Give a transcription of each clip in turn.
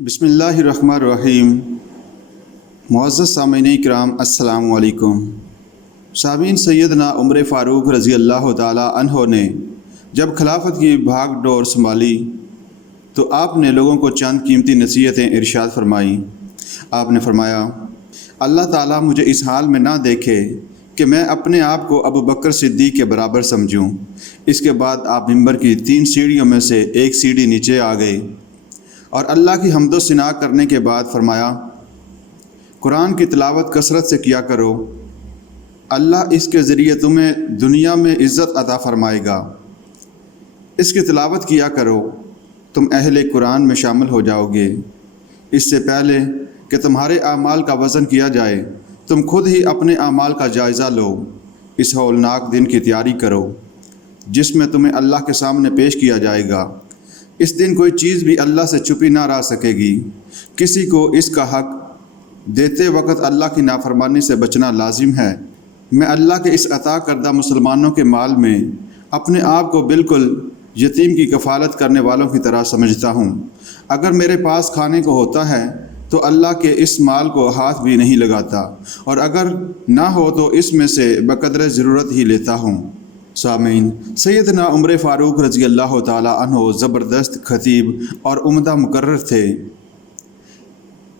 بسم اللہ الرحمن الرحیم۔ معزز سامعین کرام، السلام علیکم۔ سامعین، سیدنا عمر فاروق رضی اللہ تعالی عنہ نے جب خلافت کی بھاگ دوڑ سنبھالی تو آپ نے لوگوں کو چند قیمتی نصیحتیں ارشاد فرمائیں۔ آپ نے فرمایا، اللہ تعالیٰ مجھے اس حال میں نہ دیکھے کہ میں اپنے آپ کو ابو بکر صدیق کے برابر سمجھوں۔ اس کے بعد آپ ممبر کی 3 سیڑھیوں میں سے ایک سیڑھی نیچے آ گئے اور اللہ کی حمد و ثنا کرنے کے بعد فرمایا، قرآن کی تلاوت کثرت سے کیا کرو، اللہ اس کے ذریعے تمہیں دنیا میں عزت عطا فرمائے گا۔ اس کی تلاوت کیا کرو، تم اہل قرآن میں شامل ہو جاؤ گے۔ اس سے پہلے کہ تمہارے اعمال کا وزن کیا جائے، تم خود ہی اپنے اعمال کا جائزہ لو۔ اس ہولناک دن کی تیاری کرو جس میں تمہیں اللہ کے سامنے پیش کیا جائے گا۔ اس دن کوئی چیز بھی اللہ سے چھپی نہ رہ سکے گی۔ کسی کو اس کا حق دیتے وقت اللہ کی نافرمانی سے بچنا لازم ہے۔ میں اللہ کے اس عطا کردہ مسلمانوں کے مال میں اپنے آپ کو بالکل یتیم کی کفالت کرنے والوں کی طرح سمجھتا ہوں۔ اگر میرے پاس کھانے کو ہوتا ہے تو اللہ کے اس مال کو ہاتھ بھی نہیں لگاتا، اور اگر نہ ہو تو اس میں سے بقدر ضرورت ہی لیتا ہوں۔ سامعین، سیدنا عمر فاروق رضی اللہ تعالی عنہ زبردست خطیب اور عمدہ مقرر تھے۔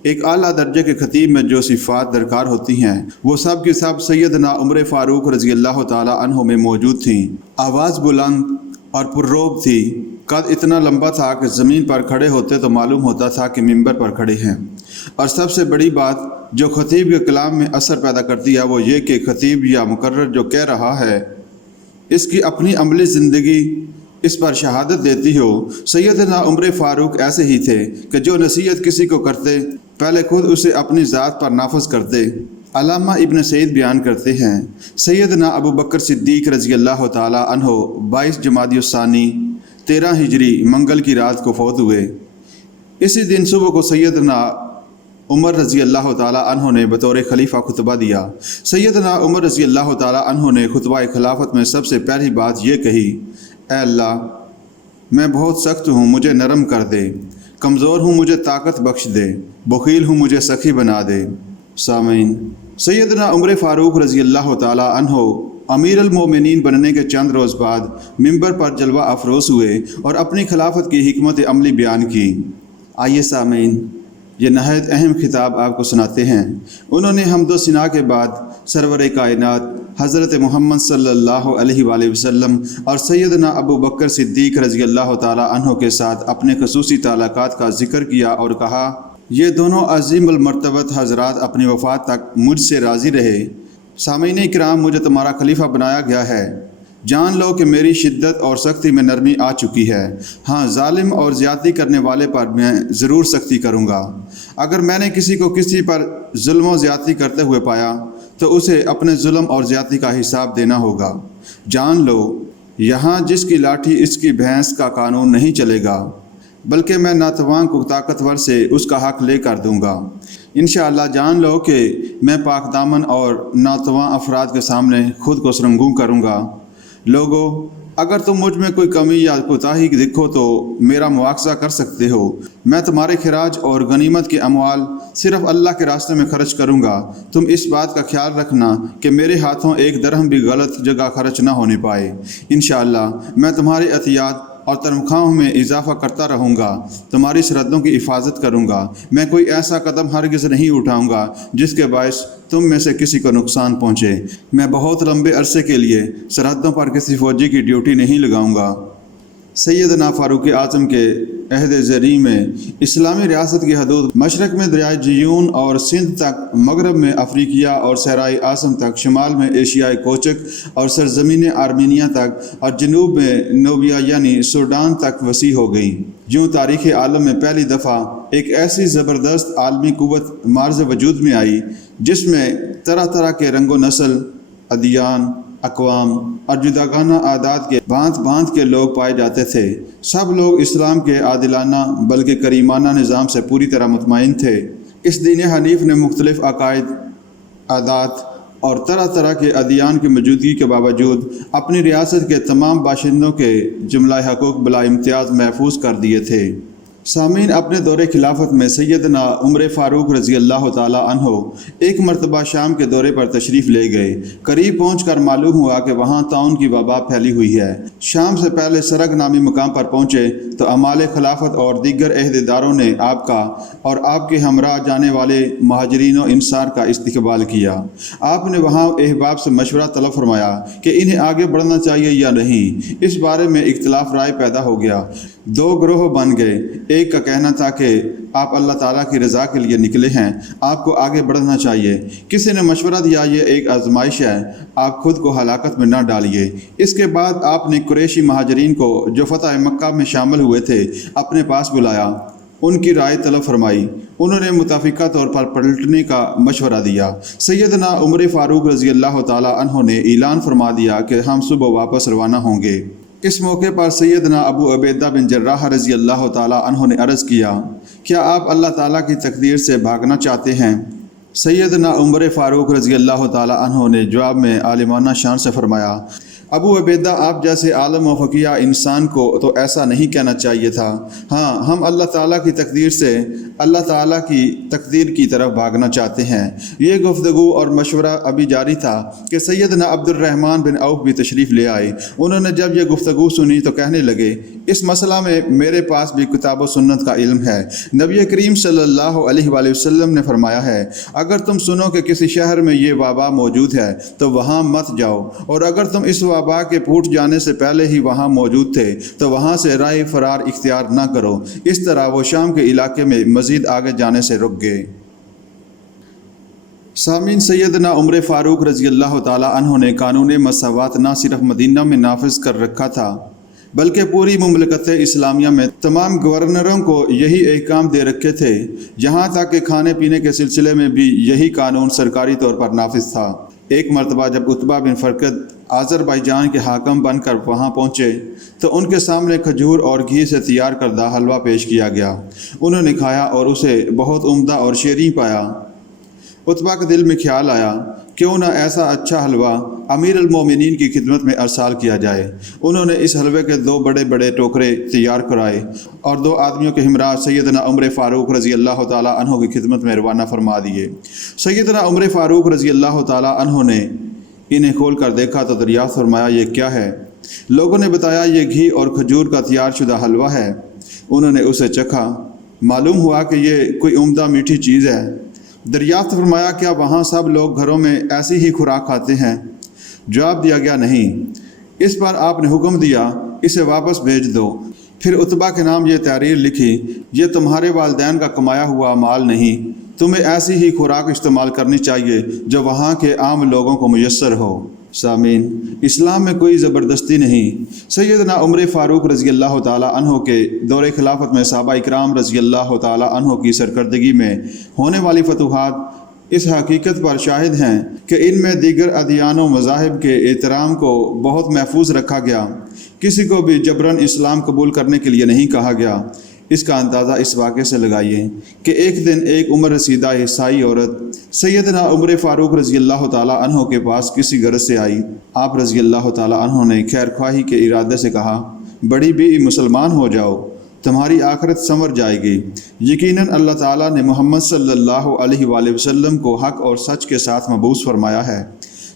ایک اعلیٰ درجے کے خطیب میں جو صفات درکار ہوتی ہیں وہ سب کی سب سیدنا عمر فاروق رضی اللہ تعالی عنہ میں موجود تھیں۔ آواز بلند اور پرروب تھی، قد اتنا لمبا تھا کہ زمین پر کھڑے ہوتے تو معلوم ہوتا تھا کہ ممبر پر کھڑے ہیں، اور سب سے بڑی بات جو خطیب کے کلام میں اثر پیدا کرتی ہے وہ یہ کہ خطیب یا مقرر جو کہہ رہا ہے اس کی اپنی عملی زندگی اس پر شہادت دیتی ہو۔ سیدنا عمر فاروق ایسے ہی تھے کہ جو نصیحت کسی کو کرتے پہلے خود اسے اپنی ذات پر نافذ کرتے۔ علامہ ابن سعید بیان کرتے ہیں، سیدنا ابو بکر صدیق رضی اللہ تعالی عنہ 22 جمادی الثانی 13 ہجری منگل کی رات کو فوت ہوئے۔ اسی دن صبح کو سیدنا عمر رضی اللہ تعالیٰ عنہ نے بطور خلیفہ خطبہ دیا۔ سیدنا عمر رضی اللہ تعالیٰ عنہ نے خطبہ خلافت میں سب سے پہلی بات یہ کہی، اے اللہ، میں بہت سخت ہوں، مجھے نرم کر دے، کمزور ہوں، مجھے طاقت بخش دے، بخیل ہوں، مجھے سخی بنا دے۔ سامعین، سیدنا عمر فاروق رضی اللہ تعالیٰ عنہ امیر المومنین بننے کے چند روز بعد ممبر پر جلوہ افروز ہوئے اور اپنی خلافت کی حکمت عملی بیان کی۔ آئیے سامعین، یہ نہایت اہم خطاب آپ کو سناتے ہیں۔ انہوں نے حمد و ثنا کے بعد سرور کائنات حضرت محمد صلی اللہ علیہ وآلہ وسلم اور سیدنا ابو بکر صدیق رضی اللہ تعالی عنہ کے ساتھ اپنے خصوصی تعلقات کا ذکر کیا اور کہا، یہ دونوں عظیم المرتبت حضرات اپنی وفات تک مجھ سے راضی رہے۔ سامعین کرام، مجھے تمہارا خلیفہ بنایا گیا ہے، جان لو کہ میری شدت اور سختی میں نرمی آ چکی ہے۔ ہاں، ظالم اور زیادتی کرنے والے پر میں ضرور سختی کروں گا۔ اگر میں نے کسی کو کسی پر ظلم و زیادتی کرتے ہوئے پایا تو اسے اپنے ظلم اور زیادتی کا حساب دینا ہوگا۔ جان لو، یہاں جس کی لاٹھی اس کی بھینس کا قانون نہیں چلے گا، بلکہ میں ناتواں کو طاقتور سے اس کا حق لے کر دوں گا۔ انشاءاللہ جان لو کہ میں پاک دامن اور ناتواں افراد کے سامنے خود کو سرنگوں کروں گا۔ لوگو، اگر تم مجھ میں کوئی کمی یا کوتاہی دکھو تو میرا مواخذہ کر سکتے ہو۔ میں تمہارے خراج اور غنیمت کے اموال صرف اللہ کے راستے میں خرچ کروں گا۔ تم اس بات کا خیال رکھنا کہ میرے ہاتھوں ایک درہم بھی غلط جگہ خرچ نہ ہونے پائے۔ انشاءاللہ میں تمہارے عطیات اور تنخواہوں میں اضافہ کرتا رہوں گا، تمہاری سرحدوں کی حفاظت کروں گا۔ میں کوئی ایسا قدم ہرگز نہیں اٹھاؤں گا جس کے باعث تم میں سے کسی کو نقصان پہنچے۔ میں بہت لمبے عرصے کے لیے سرحدوں پر کسی فوجی کی ڈیوٹی نہیں لگاؤں گا۔ سیدنا فاروق اعظم کے عہد زرعی میں اسلامی ریاست کی حدود مشرق میں دریائے جیون اور سندھ تک، مغرب میں افریقیہ اور صحرائے آسم تک، شمال میں ایشیائے کوچک اور سرزمین آرمینیا تک، اور جنوب میں نوبیا یعنی سوڈان تک وسیع ہو گئیں۔ یوں تاریخ عالم میں پہلی دفعہ ایک ایسی زبردست عالمی قوت معرض وجود میں آئی جس میں طرح طرح کے رنگ و نسل، ادیان، اقوام اور جداگانہ عادات کے بھانت بھانت کے لوگ پائے جاتے تھے۔ سب لوگ اسلام کے عادلانہ بلکہ کریمانہ نظام سے پوری طرح مطمئن تھے۔ اس دین حنیف نے مختلف عقائد، عادات اور طرح طرح کے ادیان کی موجودگی کے باوجود اپنی ریاست کے تمام باشندوں کے جملہ حقوق بلا امتیاز محفوظ کر دیے تھے۔ سامعین، اپنے دور خلافت میں سیدنا عمر فاروق رضی اللہ تعالی عنہ ایک مرتبہ شام کے دورے پر تشریف لے گئے۔ قریب پہنچ کر معلوم ہوا کہ وہاں طاعون کی وبا پھیلی ہوئی ہے۔ شام سے پہلے سرگ نامی مقام پر پہنچے تو امال خلافت اور دیگر عہدیداروں نے آپ کا اور آپ کے ہمراہ جانے والے مہاجرین و انصار کا استقبال کیا۔ آپ نے وہاں احباب سے مشورہ طلب فرمایا کہ انہیں آگے بڑھنا چاہیے یا نہیں۔ اس بارے میں اختلاف رائے پیدا ہو گیا۔ دو گروہ بن گئے۔ ایک کا کہنا تھا کہ آپ اللہ تعالیٰ کی رضا کے لیے نکلے ہیں، آپ کو آگے بڑھنا چاہیے۔ کسی نے مشورہ دیا یہ ایک آزمائش ہے، آپ خود کو ہلاکت میں نہ ڈالیے۔ اس کے بعد آپ نے قریشی مہاجرین کو جو فتح مکہ میں شامل ہوئے تھے اپنے پاس بلایا، ان کی رائے طلب فرمائی۔ انہوں نے متفقہ طور پر پلٹنے کا مشورہ دیا۔ سیدنا عمر فاروق رضی اللہ تعالیٰ عنہ نے اعلان فرما دیا کہ ہم صبح واپس روانہ ہوں گے۔ اس موقع پر سیدنا ابو عبیدہ بن جراح رضی اللہ تعالیٰ عنہ نے عرض کیا، کیا آپ اللہ تعالیٰ کی تقدیر سے بھاگنا چاہتے ہیں؟ سیدنا عمر فاروق رضی اللہ تعالیٰ عنہ نے جواب میں عالمانہ شان سے فرمایا، ابو عبیدہ، آپ جیسے عالم و فقیہ انسان کو تو ایسا نہیں کہنا چاہیے تھا۔ ہاں، ہم اللہ تعالیٰ کی تقدیر سے اللہ تعالیٰ کی تقدیر کی طرف بھاگنا چاہتے ہیں۔ یہ گفتگو اور مشورہ ابھی جاری تھا کہ سیدنا عبد الرحمن بن عوف بھی تشریف لے آئے۔ انہوں نے جب یہ گفتگو سنی تو کہنے لگے، اس مسئلہ میں میرے پاس بھی کتاب و سنت کا علم ہے۔ نبی کریم صلی اللہ علیہ وآلہ وسلم نے فرمایا ہے، اگر تم سنو کہ کسی شہر میں یہ وبا موجود ہے تو وہاں مت جاؤ، اور اگر تم اس وبا کے پھوٹ جانے سے پہلے ہی وہاں موجود تھے تو وہاں سے راہ فرار اختیار نہ کرو۔ اس طرح وہ شام کے علاقے میں مزید آگے جانے سے رک گئے۔ سامعین، سیدنا عمر فاروق رضی اللہ تعالیٰ عنہ نے قانون مساوات نہ صرف مدینہ میں نافذ کر رکھا تھا بلکہ پوری مملکت اسلامیہ میں تمام گورنروں کو یہی احکام دے رکھے تھے، یہاں تک کہ کھانے پینے کے سلسلے میں بھی یہی قانون سرکاری طور پر نافذ تھا۔ ایک مرتبہ جب عتبہ بن فرقد آذربائیجان کے حاکم بن کر وہاں پہنچے تو ان کے سامنے کھجور اور گھی سے تیار کردہ حلوہ پیش کیا گیا۔ انہوں نے کھایا اور اسے بہت عمدہ اور شیریں پایا۔ عتبہ کے دل میں خیال آیا، کیوں نہ ایسا اچھا حلوہ امیر المومنین کی خدمت میں ارسال کیا جائے۔ انہوں نے اس حلوے کے 2 بڑے بڑے ٹوکرے تیار کرائے اور 2 آدمیوں کے ہمراہ سیدنا عمر فاروق رضی اللہ تعالیٰ عنہ کی خدمت میں روانہ فرما دیے۔ سیدنا عمر فاروق رضی اللہ تعالیٰ عنہ نے انہیں کھول کر دیکھا تو دریافت فرمایا، یہ کیا ہے؟ لوگوں نے بتایا، یہ گھی اور کھجور کا تیار شدہ حلوہ ہے۔ انہوں نے اسے چکھا، معلوم ہوا کہ یہ کوئی عمدہ میٹھی چیز ہے۔ دریافت فرمایا، کیا وہاں سب لوگ گھروں میں ایسی ہی خوراک کھاتے ہیں؟ جواب دیا گیا، نہیں۔ اس پر آپ نے حکم دیا، اسے واپس بھیج دو۔ پھر عتبہ کے نام یہ تحریر لکھی، یہ تمہارے والدین کا کمایا ہوا مال نہیں، تمہیں ایسی ہی خوراک استعمال کرنی چاہیے جو وہاں کے عام لوگوں کو میسر ہو۔ سامعین، اسلام میں کوئی زبردستی نہیں۔ سیدنا عمر فاروق رضی اللہ تعالیٰ عنہ کے دور خلافت میں صحابہ اکرام رضی اللہ تعالیٰ عنہ کی سرکردگی میں ہونے والی فتوحات اس حقیقت پر شاہد ہیں کہ ان میں دیگر ادیان و مذاہب کے احترام کو بہت محفوظ رکھا گیا۔ کسی کو بھی جبراً اسلام قبول کرنے کے لیے نہیں کہا گیا۔ اس کا اندازہ اس واقعے سے لگائیے کہ ایک دن ایک عمر رسیدہ عیسائی عورت سیدنا عمر فاروق رضی اللہ تعالیٰ عنہ کے پاس کسی غرض سے آئی۔ آپ رضی اللہ تعالیٰ عنہ نے خیر خواہی کے ارادے سے کہا، بڑی بھی مسلمان ہو جاؤ، تمہاری آخرت سنور جائے گی۔ یقیناً اللہ تعالیٰ نے محمد صلی اللہ علیہ وآلہ وسلم کو حق اور سچ کے ساتھ مبعوث فرمایا ہے۔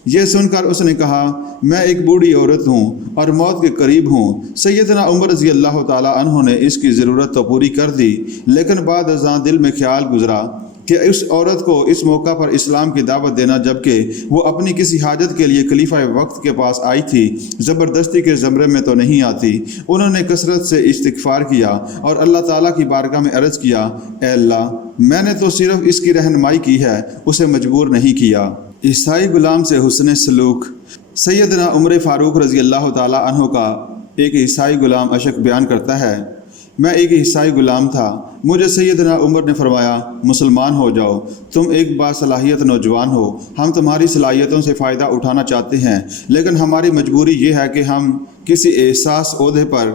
یہ سن کر اس نے کہا، میں ایک بوڑھی عورت ہوں اور موت کے قریب ہوں۔ سیدنا عمر رضی اللہ تعالیٰ عنہ نے اس کی ضرورت تو پوری کر دی، لیکن بعد ازاں دل میں خیال گزرا کہ اس عورت کو اس موقع پر اسلام کی دعوت دینا، جبکہ وہ اپنی کسی حاجت کے لیے خلیفہ وقت کے پاس آئی تھی، زبردستی کے زمرے میں تو نہیں آتی۔ انہوں نے کثرت سے استغفار کیا اور اللہ تعالیٰ کی بارگاہ میں عرض کیا، اے اللہ، میں نے تو صرف اس کی رہنمائی کی ہے، اسے مجبور نہیں کیا۔ عیسائی غلام سے حسن سلوک۔ سیدنا عمر فاروق رضی اللہ تعالیٰ عنہ کا ایک عیسائی غلام اشک بیان کرتا ہے، میں ایک عیسائی غلام تھا، مجھے سیدنا عمر نے فرمایا، مسلمان ہو جاؤ، تم ایک باصلاحیت نوجوان ہو، ہم تمہاری صلاحیتوں سے فائدہ اٹھانا چاہتے ہیں، لیکن ہماری مجبوری یہ ہے کہ ہم کسی احساس عہدے پر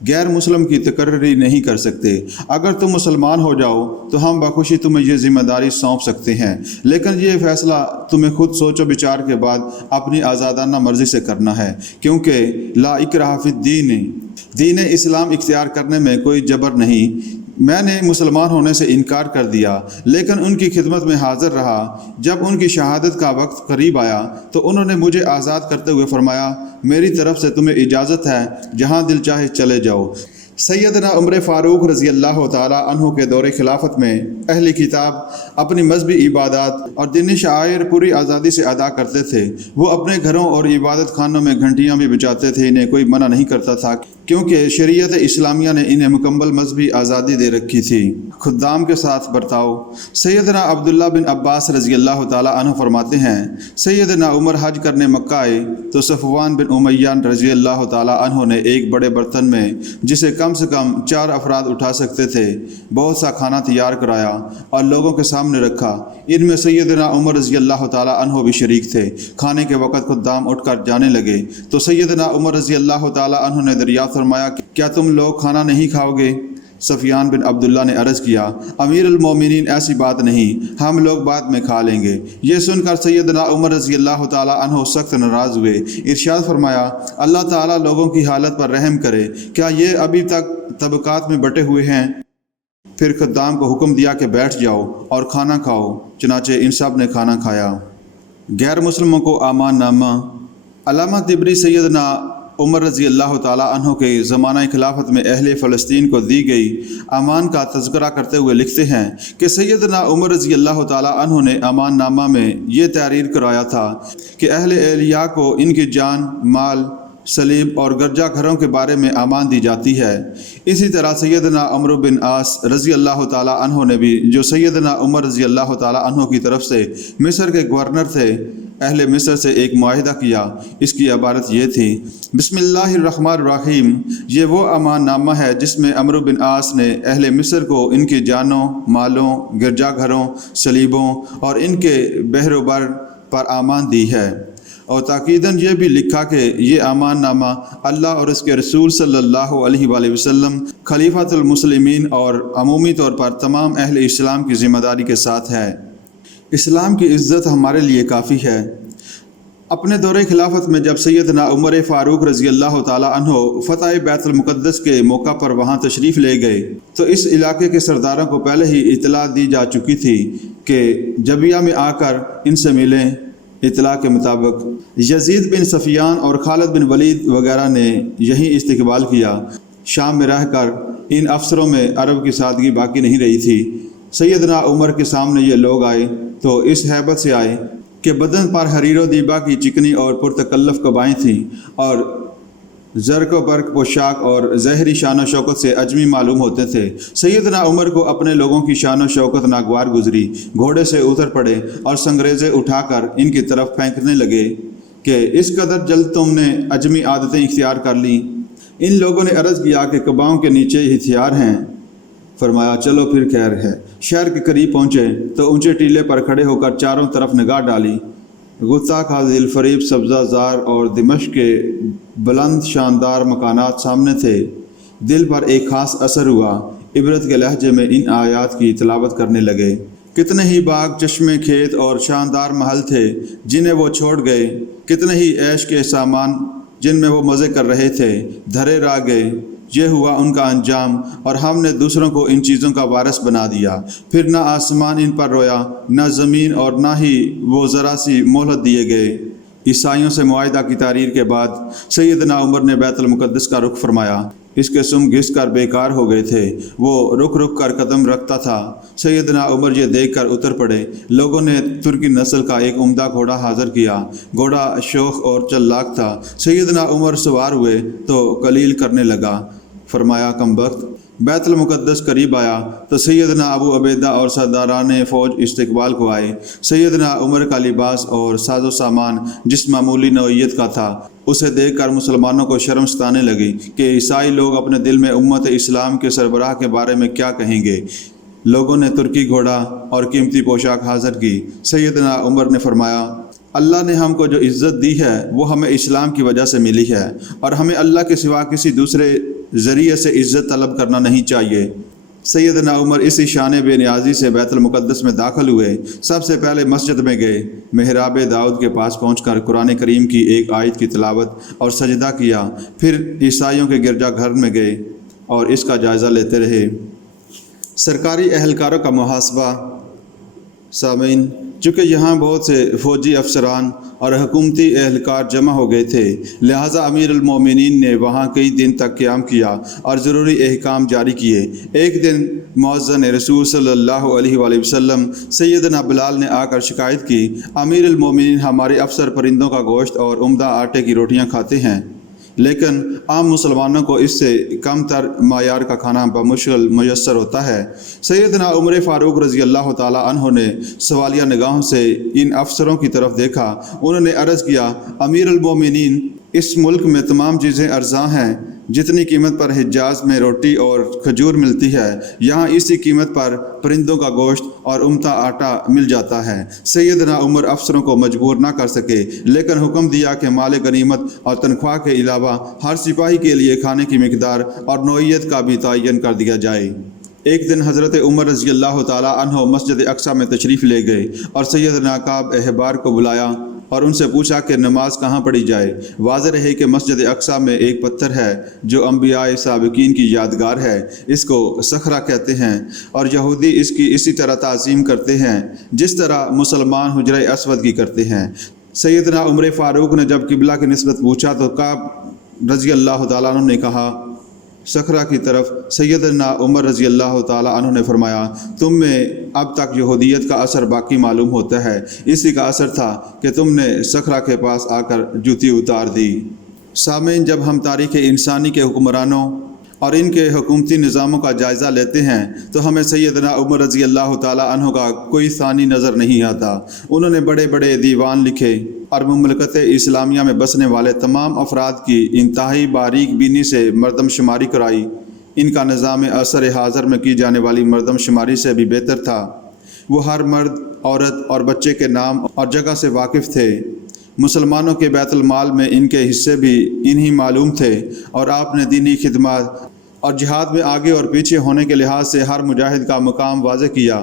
غیر مسلم کی تقرری نہیں کر سکتے۔ اگر تم مسلمان ہو جاؤ تو ہم بخوشی تمہیں یہ ذمہ داری سونپ سکتے ہیں، لیکن یہ فیصلہ تمہیں خود سوچ و بچار کے بعد اپنی آزادانہ مرضی سے کرنا ہے، کیونکہ لا اکراہ فی الدین، دین اسلام اختیار کرنے میں کوئی جبر نہیں۔ میں نے مسلمان ہونے سے انکار کر دیا، لیکن ان کی خدمت میں حاضر رہا۔ جب ان کی شہادت کا وقت قریب آیا تو انہوں نے مجھے آزاد کرتے ہوئے فرمایا، میری طرف سے تمہیں اجازت ہے، جہاں دل چاہے چلے جاؤ۔ سیدنا عمر فاروق رضی اللہ تعالیٰ عنہ کے دور خلافت میں اہل کتاب اپنی مذہبی عبادات اور دینی شعائر پوری آزادی سے ادا کرتے تھے۔ وہ اپنے گھروں اور عبادت خانوں میں گھنٹیاں بھی بجاتے تھے، انہیں کوئی منع نہیں کرتا تھا، کیونکہ شریعت اسلامیہ نے انہیں مکمل مذہبی آزادی دے رکھی تھی۔ خدام کے ساتھ برتاؤ۔ سیدنا عبداللہ بن عباس رضی اللہ تعالیٰ عنہ فرماتے ہیں، سیدنا عمر حج کرنے مکہ آئے تو صفوان بن امیہ رضی اللہ تعالیٰ عنہ نے ایک بڑے برتن میں، جسے کم سے کم 4 افراد اٹھا سکتے تھے، بہت سا کھانا تیار کرایا اور لوگوں کے سامنے رکھا۔ ان میں سیدنا عمر رضی اللہ تعالیٰ عنہ بھی شریک تھے۔ کھانے کے وقت خدام اٹھ کر جانے لگے تو سیدنا عمر رضی اللہ تعالیٰ عنہ نے دریافت فرمایا، کیا تم لوگ کھانا نہیں کھاؤ گے؟ سفیان بن عبداللہ نے عرض کیا، امیر المومنین ایسی بات نہیں، ہم لوگ بعد میں کھا لیں گے۔ یہ سن کر سیدنا عمر رضی اللہ تعالیٰ عنہ سخت ناراض ہوئے۔ ارشاد فرمایا، اللہ تعالیٰ لوگوں کی حالت پر رحم کرے، کیا یہ ابھی تک طبقات میں بٹے ہوئے ہیں؟ پھر خدام کو حکم دیا کہ بیٹھ جاؤ اور کھانا کھاؤ، چنانچہ ان سب نے کھانا کھایا۔ غیر مسلموں کو امان نامہ۔ علامہ طبری سیدنا عمر رضی اللہ تعالیٰ عنہ کے زمانہ خلافت میں اہل فلسطین کو دی گئی امان کا تذکرہ کرتے ہوئے لکھتے ہیں کہ سیدنا عمر رضی اللہ تعالیٰ عنہ نے امان نامہ میں یہ تحریر کرایا تھا کہ اہل اہلیہ کو ان کی جان، مال، سلیب اور گرجا گھروں کے بارے میں امان دی جاتی ہے۔ اسی طرح سیدنا عمرو بن عاص رضی اللہ تعالیٰ عنہ نے بھی، جو سیدنا عمر رضی اللہ تعالیٰ عنہ کی طرف سے مصر کے گورنر تھے، اہل مصر سے ایک معاہدہ کیا۔ اس کی عبارت یہ تھی، بسم اللہ الرحمن الرحیم، یہ وہ امان نامہ ہے جس میں عمرو بن عاص نے اہل مصر کو ان کی جانوں، مالوں، گرجا گھروں، سلیبوں اور ان کے بحر و بر پر امان دی ہے، اور تاکیداً یہ بھی لکھا کہ یہ امان نامہ اللہ اور اس کے رسول صلی اللہ علیہ وآلہ وسلم، خلیفۃ المسلمین اور عمومی طور پر تمام اہل اسلام کی ذمہ داری کے ساتھ ہے۔ اسلام کی عزت ہمارے لیے کافی ہے۔ اپنے دور خلافت میں جب سیدنا عمر فاروق رضی اللہ تعالیٰ عنہ فتح بیت المقدس کے موقع پر وہاں تشریف لے گئے تو اس علاقے کے سرداروں کو پہلے ہی اطلاع دی جا چکی تھی کہ جبیہ میں آ کر ان سے ملیں۔ اطلاع کے مطابق یزید بن سفیان اور خالد بن ولید وغیرہ نے یہیں استقبال کیا۔ شام میں رہ کر ان افسروں میں عرب کی سادگی باقی نہیں رہی تھی۔ سیدنا عمر کے سامنے یہ لوگ آئے تو اس ہیبت سے آئے کہ بدن پر حریر و دیبا کی چکنی اور پرتکلف قبائیں تھیں، اور زرق و برق پوشاک اور ظاہری شان و شوکت سے اجمی معلوم ہوتے تھے۔ سیدنا عمر کو اپنے لوگوں کی شان و شوکت ناگوار گزری، گھوڑے سے اتر پڑے اور سنگریزیں اٹھا کر ان کی طرف پھینکنے لگے کہ اس قدر جلد تم نے اجمی عادتیں اختیار کر لیں۔ ان لوگوں نے عرض کیا کہ قباؤں کے نیچے ہتھیار ہیں۔ فرمایا، چلو پھر خیر ہے۔ شہر کے قریب پہنچے تو اونچے ٹیلے پر کھڑے ہو کر چاروں طرف نگاہ ڈالی۔ غطاق ذی الفریب، سبزہ زار اور دمشق کے بلند شاندار مکانات سامنے تھے۔ دل پر ایک خاص اثر ہوا۔ عبرت کے لہجے میں ان آیات کی تلاوت کرنے لگے۔ کتنے ہی باغ، چشمے، کھیت اور شاندار محل تھے جنہیں وہ چھوڑ گئے، کتنے ہی عیش کے سامان جن میں وہ مزے کر رہے تھے، دھرے را گئے۔ یہ ہوا ان کا انجام، اور ہم نے دوسروں کو ان چیزوں کا وارث بنا دیا۔ پھر نہ آسمان ان پر رویا، نہ زمین، اور نہ ہی وہ ذرا سی مہلت دیے گئے۔ عیسائیوں سے معاہدہ کی تحریر کے بعد سیدنا عمر نے بیت المقدس کا رخ فرمایا۔ اس کے سم گھس کر بیکار ہو گئے تھے، وہ رک رک کر قدم رکھتا تھا۔ سیدنا عمر یہ دیکھ کر اتر پڑے۔ لوگوں نے ترکی نسل کا ایک عمدہ گھوڑا حاضر کیا۔ گھوڑا شوخ اور چلاک تھا۔ سیدنا عمر سوار ہوئے تو قلیل کرنے لگا۔ فرمایا، کم بخت۔ بیت المقدس قریب آیا تو سیدنا ابو عبیدہ اور سرداران فوج استقبال کو آئے۔ سیدنا عمر کا لباس اور ساز و سامان جس معمولی نوعیت کا تھا، اسے دیکھ کر مسلمانوں کو شرم ستانے لگی کہ عیسائی لوگ اپنے دل میں امت اسلام کے سربراہ کے بارے میں کیا کہیں گے۔ لوگوں نے ترکی گھوڑا اور قیمتی پوشاک حاضر کی۔ سیدنا عمر نے فرمایا، اللہ نے ہم کو جو عزت دی ہے وہ ہمیں اسلام کی وجہ سے ملی ہے، اور ہمیں اللہ کے سوا کسی دوسرے ذریعے سے عزت طلب کرنا نہیں چاہیے۔ سیدنا عمر اسی شان بے نیازی سے بیت المقدس میں داخل ہوئے۔ سب سے پہلے مسجد میں گئے، محراب داؤد کے پاس پہنچ کر قرآن کریم کی ایک آیت کی تلاوت اور سجدہ کیا، پھر عیسائیوں کے گرجا گھر میں گئے اور اس کا جائزہ لیتے رہے۔ سرکاری اہلکاروں کا محاسبہ۔ سامعین، چونکہ یہاں بہت سے فوجی افسران اور حکومتی اہلکار جمع ہو گئے تھے، لہٰذا امیر المومنین نے وہاں کئی دن تک قیام کیا اور ضروری احکام جاری کیے۔ ایک دن مؤذن رسول صلی اللہ علیہ وآلہ وسلم سیدنا بلال نے آ کر شکایت کی، امیر المومنین، ہمارے افسر پرندوں کا گوشت اور عمدہ آٹے کی روٹیاں کھاتے ہیں، لیکن عام مسلمانوں کو اس سے کم تر معیار کا کھانا بمشکل میسر ہوتا ہے۔ سیدنا عمر فاروق رضی اللہ تعالیٰ عنہ نے سوالیہ نگاہوں سے ان افسروں کی طرف دیکھا۔ انہوں نے عرض کیا، امیر المومنین، اس ملک میں تمام چیزیں ارزاں ہیں، جتنی قیمت پر حجاز میں روٹی اور کھجور ملتی ہے، یہاں اسی قیمت پر پرندوں کا گوشت اور عمدہ آٹا مل جاتا ہے۔ سیدنا عمر افسروں کو مجبور نہ کر سکے، لیکن حکم دیا کہ مال غنیمت اور تنخواہ کے علاوہ ہر سپاہی کے لیے کھانے کی مقدار اور نوعیت کا بھی تعین کر دیا جائے۔ ایک دن حضرت عمر رضی اللہ تعالیٰ عنہ مسجد اقصیٰ میں تشریف لے گئے اور سیدنا کعب احبار کو بلایا اور ان سے پوچھا کہ نماز کہاں پڑھی جائے۔ واضح رہے کہ مسجد اقصیٰ میں ایک پتھر ہے جو انبیاء سابقین کی یادگار ہے، اس کو صخرہ کہتے ہیں، اور یہودی اس کی اسی طرح تعظیم کرتے ہیں جس طرح مسلمان حجرہ اسود کی کرتے ہیں۔ سیدنا عمر فاروق نے جب قبلہ کی نسبت پوچھا تو کعب رضی اللہ تعالیٰ عنہ نے کہا صخرہ کی طرف۔ سیدنا عمر رضی اللہ تعالیٰ عنہ نے فرمایا، تم میں اب تک یہودیت کا اثر باقی معلوم ہوتا ہے، اسی کا اثر تھا کہ تم نے صخرہ کے پاس آ کر جوتی اتار دی۔ سامعین، جب ہم تاریخ انسانی کے حکمرانوں اور ان کے حکومتی نظاموں کا جائزہ لیتے ہیں تو ہمیں سیدنا عمر رضی اللہ تعالیٰ عنہ کا کوئی ثانی نظر نہیں آتا۔ انہوں نے بڑے بڑے دیوان لکھے اور مملکت اسلامیہ میں بسنے والے تمام افراد کی انتہائی باریک بینی سے مردم شماری کرائی۔ ان کا نظام عصر حاضر میں کی جانے والی مردم شماری سے بھی بہتر تھا۔ وہ ہر مرد، عورت اور بچے کے نام اور جگہ سے واقف تھے۔ مسلمانوں کے بیت المال میں ان کے حصے بھی انہی معلوم تھے، اور آپ نے دینی خدمات اور جہاد میں آگے اور پیچھے ہونے کے لحاظ سے ہر مجاہد کا مقام واضح کیا۔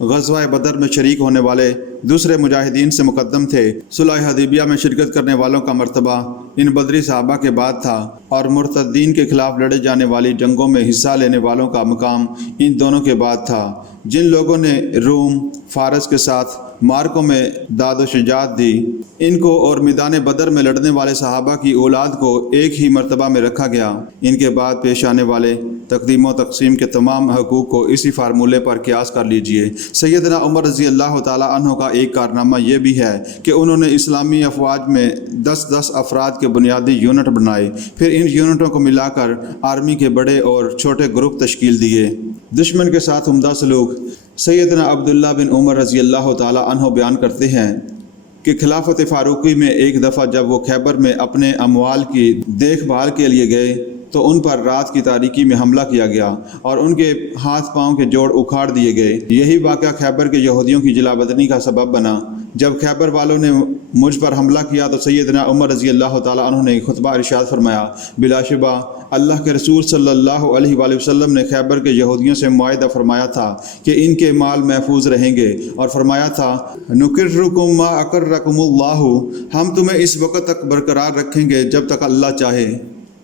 غزوہ بدر میں شریک ہونے والے دوسرے مجاہدین سے مقدم تھے۔ صلح حدیبیہ میں شرکت کرنے والوں کا مرتبہ ان بدری صحابہ کے بعد تھا، اور مرتدین کے خلاف لڑے جانے والی جنگوں میں حصہ لینے والوں کا مقام ان دونوں کے بعد تھا۔ جن لوگوں نے روم، فارس کے ساتھ مارکوں میں داد و شجاعت دی، ان کو اور میدان بدر میں لڑنے والے صحابہ کی اولاد کو ایک ہی مرتبہ میں رکھا گیا۔ ان کے بعد پیش آنے والے تقدیم و تقسیم کے تمام حقوق کو اسی فارمولے پر قیاس کر لیجئے۔ سیدنا عمر رضی اللہ تعالیٰ عنہ کا ایک کارنامہ یہ بھی ہے کہ انہوں نے اسلامی افواج میں 10 افراد کے بنیادی یونٹ بنائے، پھر ان یونٹوں کو ملا کر آرمی کے بڑے اور چھوٹے گروپ تشکیل دیے۔ دشمن کے ساتھ عمدہ سلوک۔ سیدنا عبداللہ بن عمر رضی اللہ تعالیٰ عنہ بیان کرتے ہیں کہ خلافت فاروقی میں ایک دفعہ جب وہ خیبر میں اپنے اموال کی دیکھ بھال کے لیے گئے تو ان پر رات کی تاریکی میں حملہ کیا گیا اور ان کے ہاتھ پاؤں کے جوڑ اکھاڑ دیے گئے۔ یہی واقعہ خیبر کے یہودیوں کی جلا وطنی کا سبب بنا۔ جب خیبر والوں نے مجھ پر حملہ کیا تو سیدنا عمر رضی اللہ تعالیٰ عنہ نے خطبہ ارشاد فرمایا، بلا شبہ اللہ کے رسول صلی اللہ علیہ وآلہ وسلم نے خیبر کے یہودیوں سے معاہدہ فرمایا تھا کہ ان کے مال محفوظ رہیں گے، اور فرمایا تھا نُقِرُّکُم مَا أَقَرَّکُمُ اللَّهُ، ہم تمہیں اس وقت تک برقرار رکھیں گے جب تک اللہ چاہے۔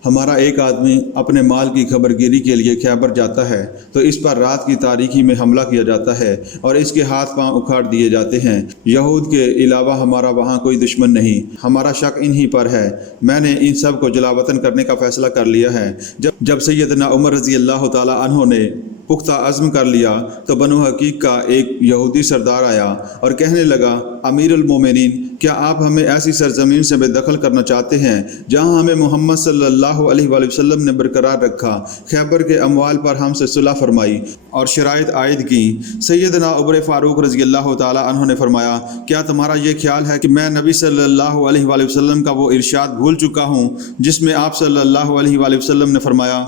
ہمارا ایک آدمی اپنے مال کی خبر گیری کے لیے خیبر جاتا ہے تو اس پر رات کی تاریکی میں حملہ کیا جاتا ہے اور اس کے ہاتھ پاؤں اکھاڑ دیے جاتے ہیں۔ یہود کے علاوہ ہمارا وہاں کوئی دشمن نہیں، ہمارا شک انہی پر ہے۔ میں نے ان سب کو جلا وطن کرنے کا فیصلہ کر لیا ہے۔ جب سیدنا عمر رضی اللہ تعالیٰ عنہ نے پختہ عزم کر لیا تو بنو حقیق کا ایک یہودی سردار آیا اور کہنے لگا، امیر المومنین، کیا آپ ہمیں ایسی سرزمین سے بے دخل کرنا چاہتے ہیں جہاں ہمیں محمد صلی اللہ علیہ وآلہ وسلم نے برقرار رکھا؟ خیبر کے اموال پر ہم سے صلح فرمائی اور شرائط عائد کی۔ سیدنا عمر فاروق رضی اللہ تعالیٰ عنہ نے فرمایا، کیا تمہارا یہ خیال ہے کہ میں نبی صلی اللہ علیہ وآلہ وسلم کا وہ ارشاد بھول چکا ہوں جس میں آپ صلی اللہ علیہ وآلہ وسلم نے فرمایا،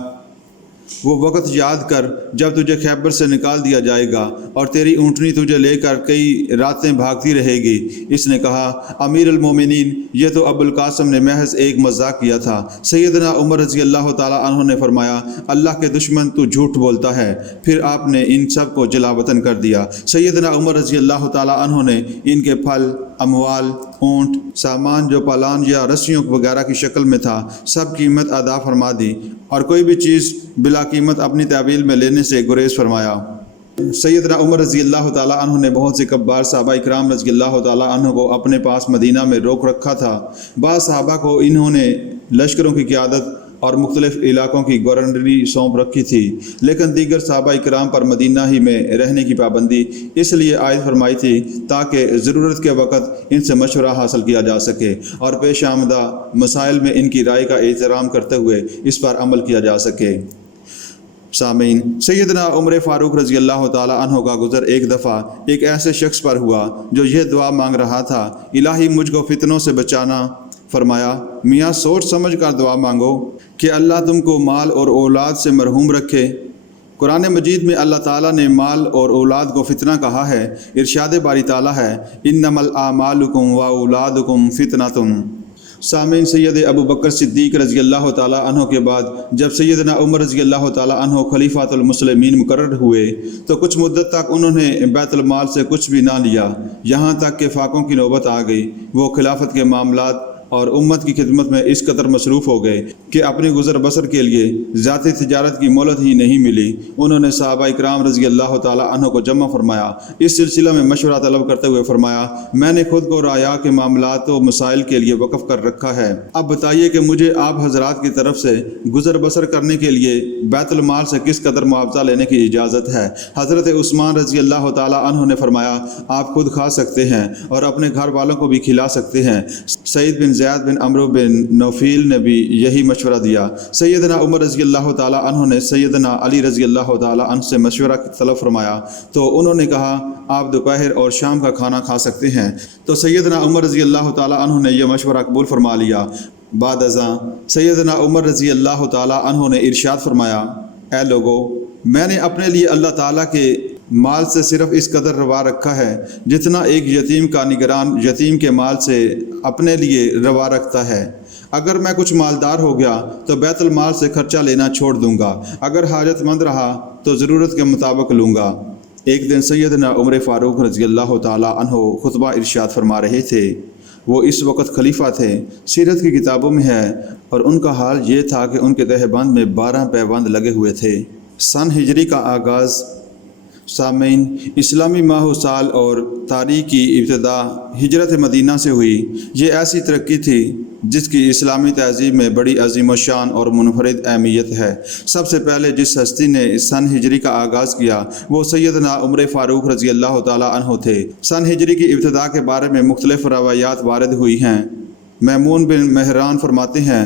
وہ وقت یاد کر جب تجھے خیبر سے نکال دیا جائے گا اور تیری اونٹنی تجھے لے کر کئی راتیں بھاگتی رہے گی۔ اس نے کہا، امیر المومنین، یہ تو ابو القاسم نے محض ایک مذاق کیا تھا۔ سیدنا عمر رضی اللہ تعالیٰ عنہ نے فرمایا، اللہ کے دشمن تو جھوٹ بولتا ہے۔ پھر آپ نے ان سب کو جلا وطن کر دیا۔ سیدنا عمر رضی اللہ تعالیٰ عنہ نے ان کے پھل، اموال، اونٹ، سامان جو پالان یا رسیوں وغیرہ کی شکل میں تھا، سب قیمت ادا فرما دی اور کوئی بھی چیز بلا قیمت اپنی تحویل میں لینے سے گریز فرمایا۔ سیدنا عمر رضی اللہ تعالیٰ عنہ نے بہت سے کبار صحابہ اکرام رضی اللہ تعالیٰ عنہ کو اپنے پاس مدینہ میں روک رکھا تھا۔ بعض صحابہ کو انہوں نے لشکروں کی قیادت اور مختلف علاقوں کی گورنری سونپ رکھی تھی، لیکن دیگر صحابہ اکرام پر مدینہ ہی میں رہنے کی پابندی اس لیے عائد فرمائی تھی تاکہ ضرورت کے وقت ان سے مشورہ حاصل کیا جا سکے اور پیش آمدہ مسائل میں ان کی رائے کا احترام کرتے ہوئے اس پر عمل کیا جا سکے۔ سامعین، سیدنا عمر فاروق رضی اللہ تعالیٰ عنہ کا گزر ایک دفعہ ایک ایسے شخص پر ہوا جو یہ دعا مانگ رہا تھا، الہی مجھ کو فتنوں سے بچانا۔ فرمایا، میاں سوچ سمجھ کر دعا مانگو کہ اللہ تم کو مال اور اولاد سے مرحوم رکھے۔ قرآن مجید میں اللہ تعالیٰ نے مال اور اولاد کو فتنہ کہا ہے۔ ارشاد باری تعالیٰ ہے، انما الاعمالکم واولادکم فتنۃ۔ سامعین، سید ابو بکر صدیق رضی اللہ تعالیٰ عنہ کے بعد جب سیدنا عمر رضی اللہ تعالیٰ عنہ خلیفۃ المسلمین مقرر ہوئے تو کچھ مدت تک انہوں نے بیت المال سے کچھ بھی نہ لیا، یہاں تک کہ فاقوں کی نوبت آ گئی۔ وہ خلافت کے معاملات اور امت کی خدمت میں اس قدر مصروف ہو گئے کہ اپنی گزر بسر کے لیے ذاتی تجارت کی مہلت ہی نہیں ملی۔ انہوں نے صحابہ اکرام رضی اللہ تعالیٰ عنہ کو جمع فرمایا، اس سلسلہ میں مشورہ طلب کرتے ہوئے فرمایا، میں نے خود کو رعایا کے معاملات و مسائل کے لیے وقف کر رکھا ہے، اب بتائیے کہ مجھے آپ حضرات کی طرف سے گزر بسر کرنے کے لیے بیت المال سے کس قدر معاوضہ لینے کی اجازت ہے؟ حضرت عثمان رضی اللہ تعالیٰ عنہ نے فرمایا، آپ خود کھا سکتے ہیں اور اپنے گھر والوں کو بھی کھلا سکتے ہیں۔ سعید بن زید بن عمرو بن نوفیل نے بھی یہی مشورہ دیا۔ سیدنا عمر رضی اللہ تعالیٰ عنہ نے سیدنا علی رضی اللہ تعالیٰ عنہ سے مشورہ طلب فرمایا تو انہوں نے کہا، آپ دوپہر اور شام کا کھانا کھا سکتے ہیں۔ تو سیدنا عمر رضی اللہ تعالیٰ عنہ نے یہ مشورہ قبول فرما لیا۔ بعد ازاں سیدنا عمر رضی اللہ تعالیٰ عنہ نے ارشاد فرمایا، اے لوگو، میں نے اپنے لیے اللہ تعالیٰ کے مال سے صرف اس قدر روا رکھا ہے جتنا ایک یتیم کا نگران یتیم کے مال سے اپنے لیے روا رکھتا ہے۔ اگر میں کچھ مالدار ہو گیا تو بیت المال سے خرچہ لینا چھوڑ دوں گا، اگر حاجت مند رہا تو ضرورت کے مطابق لوں گا۔ ایک دن سیدنا عمر فاروق رضی اللہ تعالیٰ عنہ خطبہ ارشاد فرما رہے تھے۔ وہ اس وقت خلیفہ تھے، سیرت کی کتابوں میں ہے، اور ان کا حال یہ تھا کہ ان کے تہہ بند میں 12 پیوند لگے ہوئے تھے۔ سن ہجری کا آغاز۔ سامعین، اسلامی ماہ و سال اور تاریخ کی ابتدا ہجرت مدینہ سے ہوئی۔ یہ ایسی ترقی تھی جس کی اسلامی تہذیب میں بڑی عظیم و شان اور منفرد اہمیت ہے۔ سب سے پہلے جس ہستی نے سن ہجری کا آغاز کیا وہ سیدنا عمر فاروق رضی اللہ تعالیٰ عنہ تھے۔ سن ہجری کی ابتدا کے بارے میں مختلف روایات وارد ہوئی ہیں۔ میمون بن مہران فرماتے ہیں،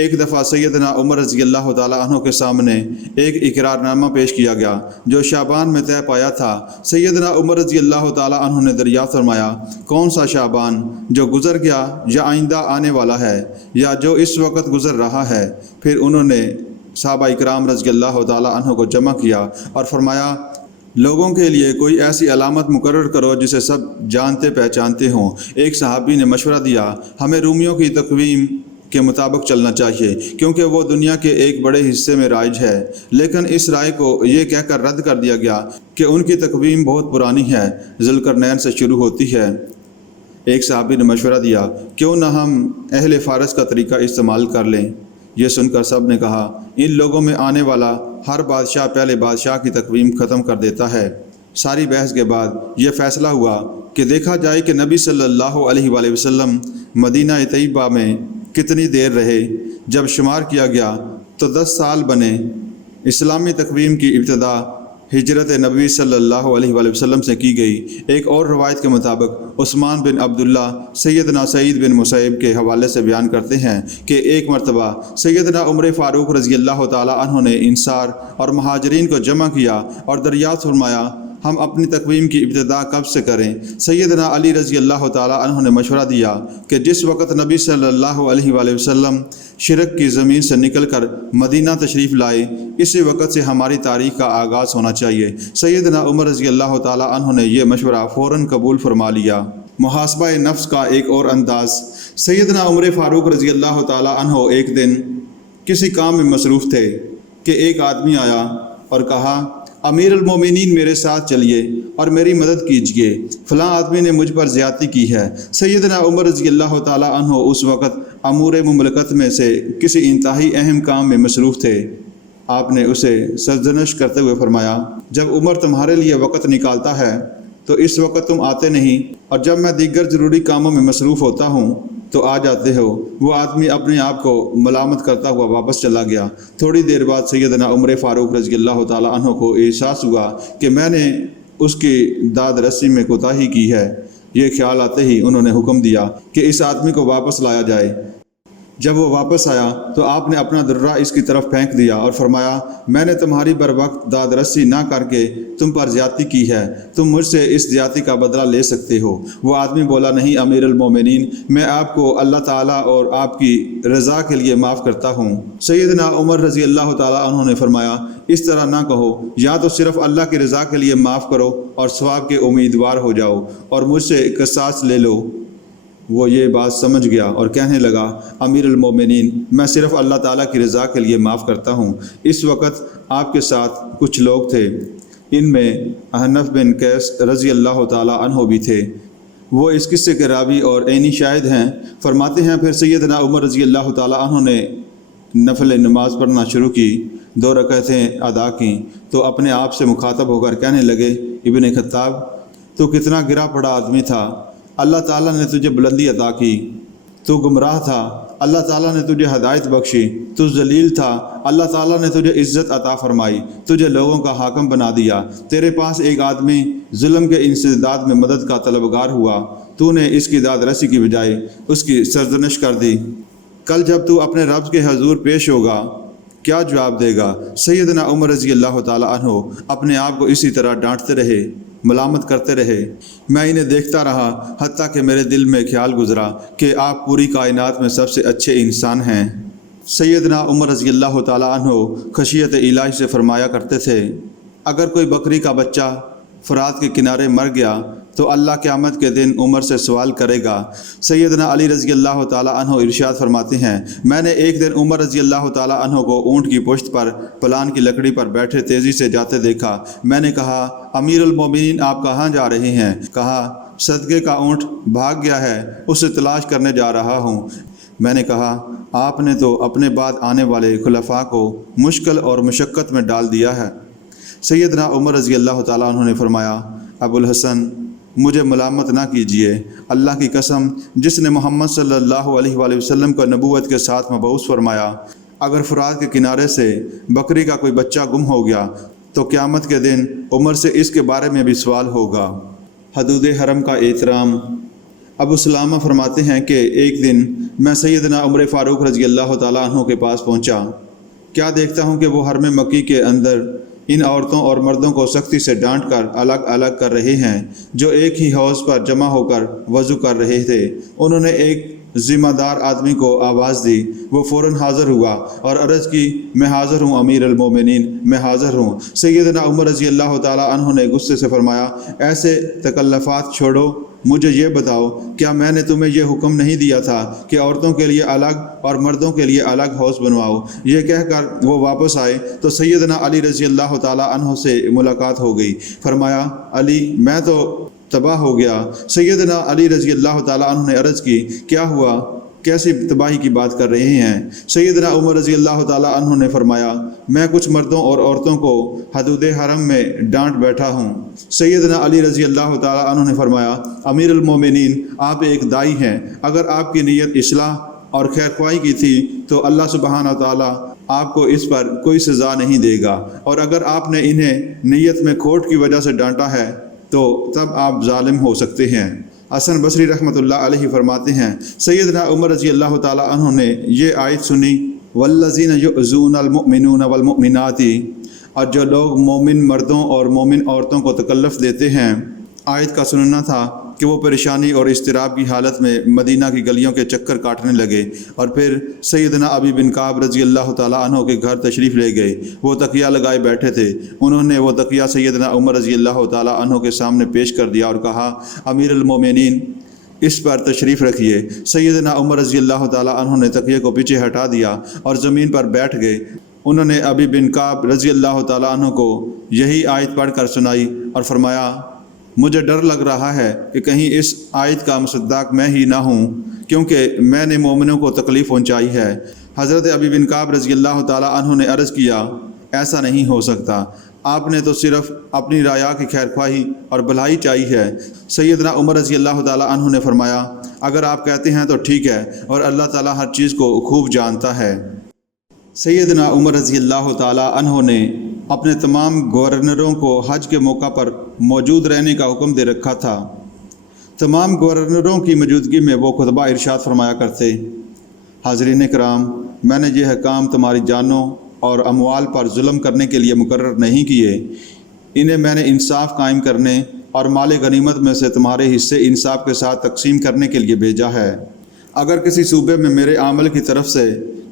ایک دفعہ سیدنا عمر رضی اللہ تعالیٰ عنہ کے سامنے ایک اقرار نامہ پیش کیا گیا جو شعبان میں طے پایا تھا۔ سیدنا عمر رضی اللہ تعالیٰ عنہ نے دریافت فرمایا، کون سا شعبان، جو گزر گیا یا آئندہ آنے والا ہے یا جو اس وقت گزر رہا ہے؟ پھر انہوں نے صحابہ اکرام رضی اللہ تعالیٰ عنہ کو جمع کیا اور فرمایا، لوگوں کے لیے کوئی ایسی علامت مقرر کرو جسے سب جانتے پہچانتے ہوں۔ ایک صحابی نے مشورہ دیا، ہمیں رومیوں کی تقویم کے مطابق چلنا چاہیے کیونکہ وہ دنیا کے ایک بڑے حصے میں رائج ہے، لیکن اس رائے کو یہ کہہ کر رد کر دیا گیا کہ ان کی تقویم بہت پرانی ہے، ذوالقرنین سے شروع ہوتی ہے۔ ایک صحابی نے مشورہ دیا، کیوں نہ ہم اہل فارس کا طریقہ استعمال کر لیں؟ یہ سن کر سب نے کہا، ان لوگوں میں آنے والا ہر بادشاہ پہلے بادشاہ کی تقویم ختم کر دیتا ہے۔ ساری بحث کے بعد یہ فیصلہ ہوا کہ دیکھا جائے کہ نبی صلی اللہ علیہ وآلہ وسلم مدینہ طیبہ میں کتنی دیر رہے۔ جب شمار کیا گیا تو 10 سال بنے۔ اسلامی تقویم کی ابتدا ہجرت نبوی صلی اللہ علیہ وآلہ وسلم سے کی گئی۔ ایک اور روایت کے مطابق عثمان بن عبداللہ سیدنا سعید بن مسیب کے حوالے سے بیان کرتے ہیں کہ ایک مرتبہ سیدنا عمر فاروق رضی اللہ تعالیٰ عنہ نے انصار اور مہاجرین کو جمع کیا اور دریافت فرمایا، ہم اپنی تقویم کی ابتدا کب سے کریں؟ سیدنا علی رضی اللہ تعالیٰ عنہ نے مشورہ دیا کہ جس وقت نبی صلی اللہ علیہ وآلہ وسلم شرک کی زمین سے نکل کر مدینہ تشریف لائے، اسی وقت سے ہماری تاریخ کا آغاز ہونا چاہیے۔ سیدنا عمر رضی اللہ تعالیٰ عنہ نے یہ مشورہ فوراً قبول فرما لیا۔ محاسبہ نفس کا ایک اور انداز۔ سیدنا عمر فاروق رضی اللہ تعالیٰ عنہ ایک دن کسی کام میں مصروف تھے کہ ایک آدمی آیا اور کہا، امیر المومنین میرے ساتھ چلیے اور میری مدد کیجیے، فلاں آدمی نے مجھ پر زیادتی کی ہے۔ سیدنا عمر رضی اللہ تعالیٰ عنہ اس وقت امور مملکت میں سے کسی انتہائی اہم کام میں مصروف تھے۔ آپ نے اسے سرزنش کرتے ہوئے فرمایا، جب عمر تمہارے لیے وقت نکالتا ہے تو اس وقت تم آتے نہیں، اور جب میں دیگر ضروری کاموں میں مصروف ہوتا ہوں تو آ جاتے ہو۔ وہ آدمی اپنے آپ کو ملامت کرتا ہوا واپس چلا گیا۔ تھوڑی دیر بعد سیدنا عمر فاروق رضی اللہ تعالیٰ عنہ کو احساس ہوا کہ میں نے اس کی داد رسی میں کوتاہی کی ہے۔ یہ خیال آتے ہی انہوں نے حکم دیا کہ اس آدمی کو واپس لایا جائے۔ جب وہ واپس آیا تو آپ نے اپنا درہ اس کی طرف پھینک دیا اور فرمایا، میں نے تمہاری بر وقت داد رسی نہ کر کے تم پر زیادتی کی ہے، تم مجھ سے اس زیادتی کا بدلہ لے سکتے ہو۔ وہ آدمی بولا، نہیں امیر المومنین، میں آپ کو اللہ تعالیٰ اور آپ کی رضا کے لیے معاف کرتا ہوں۔ سیدنا عمر رضی اللہ تعالیٰ عنہ نے فرمایا، اس طرح نہ کہو، یا تو صرف اللہ کی رضا کے لیے معاف کرو اور ثواب کے امیدوار ہو جاؤ اور مجھ سے قصاص لے لو۔ وہ یہ بات سمجھ گیا اور کہنے لگا، امیر المومنین، میں صرف اللہ تعالیٰ کی رضا کے لیے معاف کرتا ہوں۔ اس وقت آپ کے ساتھ کچھ لوگ تھے، ان میں احنف بن قیس رضی اللہ تعالیٰ عنہ بھی تھے۔ وہ اس قصے کے راوی اور عینی شاہد ہیں۔ فرماتے ہیں، پھر سیدنا عمر رضی اللہ تعالیٰ عنہ نے نفل نماز پڑھنا شروع کی، 2 رکعتیں ادا کیں تو اپنے آپ سے مخاطب ہو کر کہنے لگے، ابن خطاب، تو کتنا گرا پڑا آدمی تھا، اللہ تعالیٰ نے تجھے بلندی عطا کی، تو گمراہ تھا، اللہ تعالیٰ نے تجھے ہدایت بخشی، تو ذلیل تھا، اللہ تعالیٰ نے تجھے عزت عطا فرمائی، تجھے لوگوں کا حاکم بنا دیا، تیرے پاس ایک آدمی ظلم کے انسداد میں مدد کا طلبگار ہوا، تو نے اس کی داد رسی کی بجائے اس کی سرزنش کر دی۔ کل جب تو اپنے رب کے حضور پیش ہوگا کیا جواب دے گا؟ سیدنا عمر رضی اللہ تعالیٰ عنہ اپنے آپ کو اسی طرح ڈانٹتے رہے، ملامت کرتے رہے۔ میں انہیں دیکھتا رہا حتیٰ کہ میرے دل میں خیال گزرا کہ آپ پوری کائنات میں سب سے اچھے انسان ہیں۔ سیدنا عمر رضی اللہ تعالیٰ عنہ خشیت الہی سے فرمایا کرتے تھے، اگر کوئی بکری کا بچہ فرات کے کنارے مر گیا تو اللہ قیامت کے دن عمر سے سوال کرے گا۔ سیدنا علی رضی اللہ تعالیٰ عنہ ارشاد فرماتے ہیں، میں نے ایک دن عمر رضی اللہ تعالیٰ عنہ کو اونٹ کی پشت پر پلان کی لکڑی پر بیٹھے تیزی سے جاتے دیکھا۔ میں نے کہا، امیر المومنین آپ کہاں جا رہے ہیں؟ کہا، صدقے کا اونٹ بھاگ گیا ہے، اسے تلاش کرنے جا رہا ہوں۔ میں نے کہا، آپ نے تو اپنے بعد آنے والے خلفاء کو مشکل اور مشقت میں ڈال دیا ہے۔ سیدنا عمر رضی اللہ تعالیٰ عنہ نے فرمایا، ابو الحسن، مجھے ملامت نہ کیجیے، اللہ کی قسم جس نے محمد صلی اللہ علیہ وآلہ وسلم کو نبوت کے ساتھ مبعوث فرمایا، اگر فرات کے کنارے سے بکری کا کوئی بچہ گم ہو گیا تو قیامت کے دن عمر سے اس کے بارے میں بھی سوال ہوگا۔ حدود حرم کا احترام۔ ابو سلامہ فرماتے ہیں کہ ایک دن میں سیدنا عمر فاروق رضی اللہ تعالیٰ عنہ کے پاس پہنچا، کیا دیکھتا ہوں کہ وہ حرم مکی کے اندر ان عورتوں اور مردوں کو سختی سے ڈانٹ کر الگ الگ کر رہے ہیں جو ایک ہی حوض پر جمع ہو کر وضو کر رہے تھے۔ انہوں نے ایک ذمہ دار آدمی کو آواز دی، وہ فوراً حاضر ہوا اور عرض کی، میں حاضر ہوں امیر المومنین، میں حاضر ہوں۔ سیدنا عمر رضی اللہ تعالیٰ عنہ نے غصے سے فرمایا، ایسے تکلفات چھوڑو، مجھے یہ بتاؤ، کیا میں نے تمہیں یہ حکم نہیں دیا تھا کہ عورتوں کے لیے الگ اور مردوں کے لیے الگ حوض بنواؤ؟ یہ کہہ کر وہ واپس آئے تو سیدنا علی رضی اللہ تعالیٰ عنہ سے ملاقات ہو گئی۔ فرمایا، علی، میں تو تباہ ہو گیا۔ سیدنا علی رضی اللہ تعالیٰ عنہ نے عرض کی، کیا ہوا؟ کیسی تباہی کی بات کر رہے ہیں؟ سیدنا عمر رضی اللہ تعالیٰ عنہ نے فرمایا، میں کچھ مردوں اور عورتوں کو حدود حرم میں ڈانٹ بیٹھا ہوں۔ سیدنا علی رضی اللہ تعالیٰ عنہ نے فرمایا، امیر المومنین، آپ ایک دائی ہیں، اگر آپ کی نیت اصلاح اور خیر خواہی کی تھی تو اللہ سبحانہ تعالیٰ آپ کو اس پر کوئی سزا نہیں دے گا، اور اگر آپ نے انہیں نیت میں کھوٹ کی وجہ سے ڈانٹا ہے تو تب آپ ظالم ہو سکتے ہیں۔ حسن بصری رحمۃ اللہ علیہ فرماتے ہیں، سیدنا عمر رضی اللہ تعالیٰ عنہ نے یہ آیت سنی، والذین یؤذون المؤمنون والمؤمنات، اور جو لوگ مومن مردوں اور مومن عورتوں کو تکلف دیتے ہیں، آیت کا سننا تھا کہ وہ پریشانی اور اضطراب کی حالت میں مدینہ کی گلیوں کے چکر کاٹنے لگے اور پھر سیدنا ابی بن کعب رضی اللہ تعالیٰ عنہ کے گھر تشریف لے گئے۔ وہ تکیہ لگائے بیٹھے تھے۔ انہوں نے وہ تکیہ سیدنا عمر رضی اللہ تعالیٰ عنہ کے سامنے پیش کر دیا اور کہا، امیر المومنین اس پر تشریف رکھیے۔ سیدنا عمر رضی اللہ تعالیٰ عنہ نے تکیے کو پیچھے ہٹا دیا اور زمین پر بیٹھ گئے۔ انہوں نے ابی بن کعب رضی اللہ تعالیٰ عنہ کو یہی آیت پڑھ کر سنائی اور فرمایا، مجھے ڈر لگ رہا ہے کہ کہیں اس آیت کا مصداق میں ہی نہ ہوں، کیونکہ میں نے مومنوں کو تکلیف پہنچائی ہے۔ حضرت ابی بن کعب رضی اللہ تعالیٰ عنہ نے عرض کیا، ایسا نہیں ہو سکتا، آپ نے تو صرف اپنی رعایا کی خیر خواہی اور بھلائی چاہی ہے۔ سیدنا عمر رضی اللہ تعالیٰ عنہ نے فرمایا، اگر آپ کہتے ہیں تو ٹھیک ہے، اور اللہ تعالیٰ ہر چیز کو خوب جانتا ہے۔ سیدنا عمر رضی اللہ تعالیٰ عنہ نے اپنے تمام گورنروں کو حج کے موقع پر موجود رہنے کا حکم دے رکھا تھا۔ تمام گورنروں کی موجودگی میں وہ خطبہ ارشاد فرمایا کرتے، حاضرین کرام، میں نے یہ حکام تمہاری جانوں اور اموال پر ظلم کرنے کے لیے مقرر نہیں کیے، انہیں میں نے انصاف قائم کرنے اور مال غنیمت میں سے تمہارے حصے انصاف کے ساتھ تقسیم کرنے کے لیے بھیجا ہے۔ اگر کسی صوبے میں میرے عامل کی طرف سے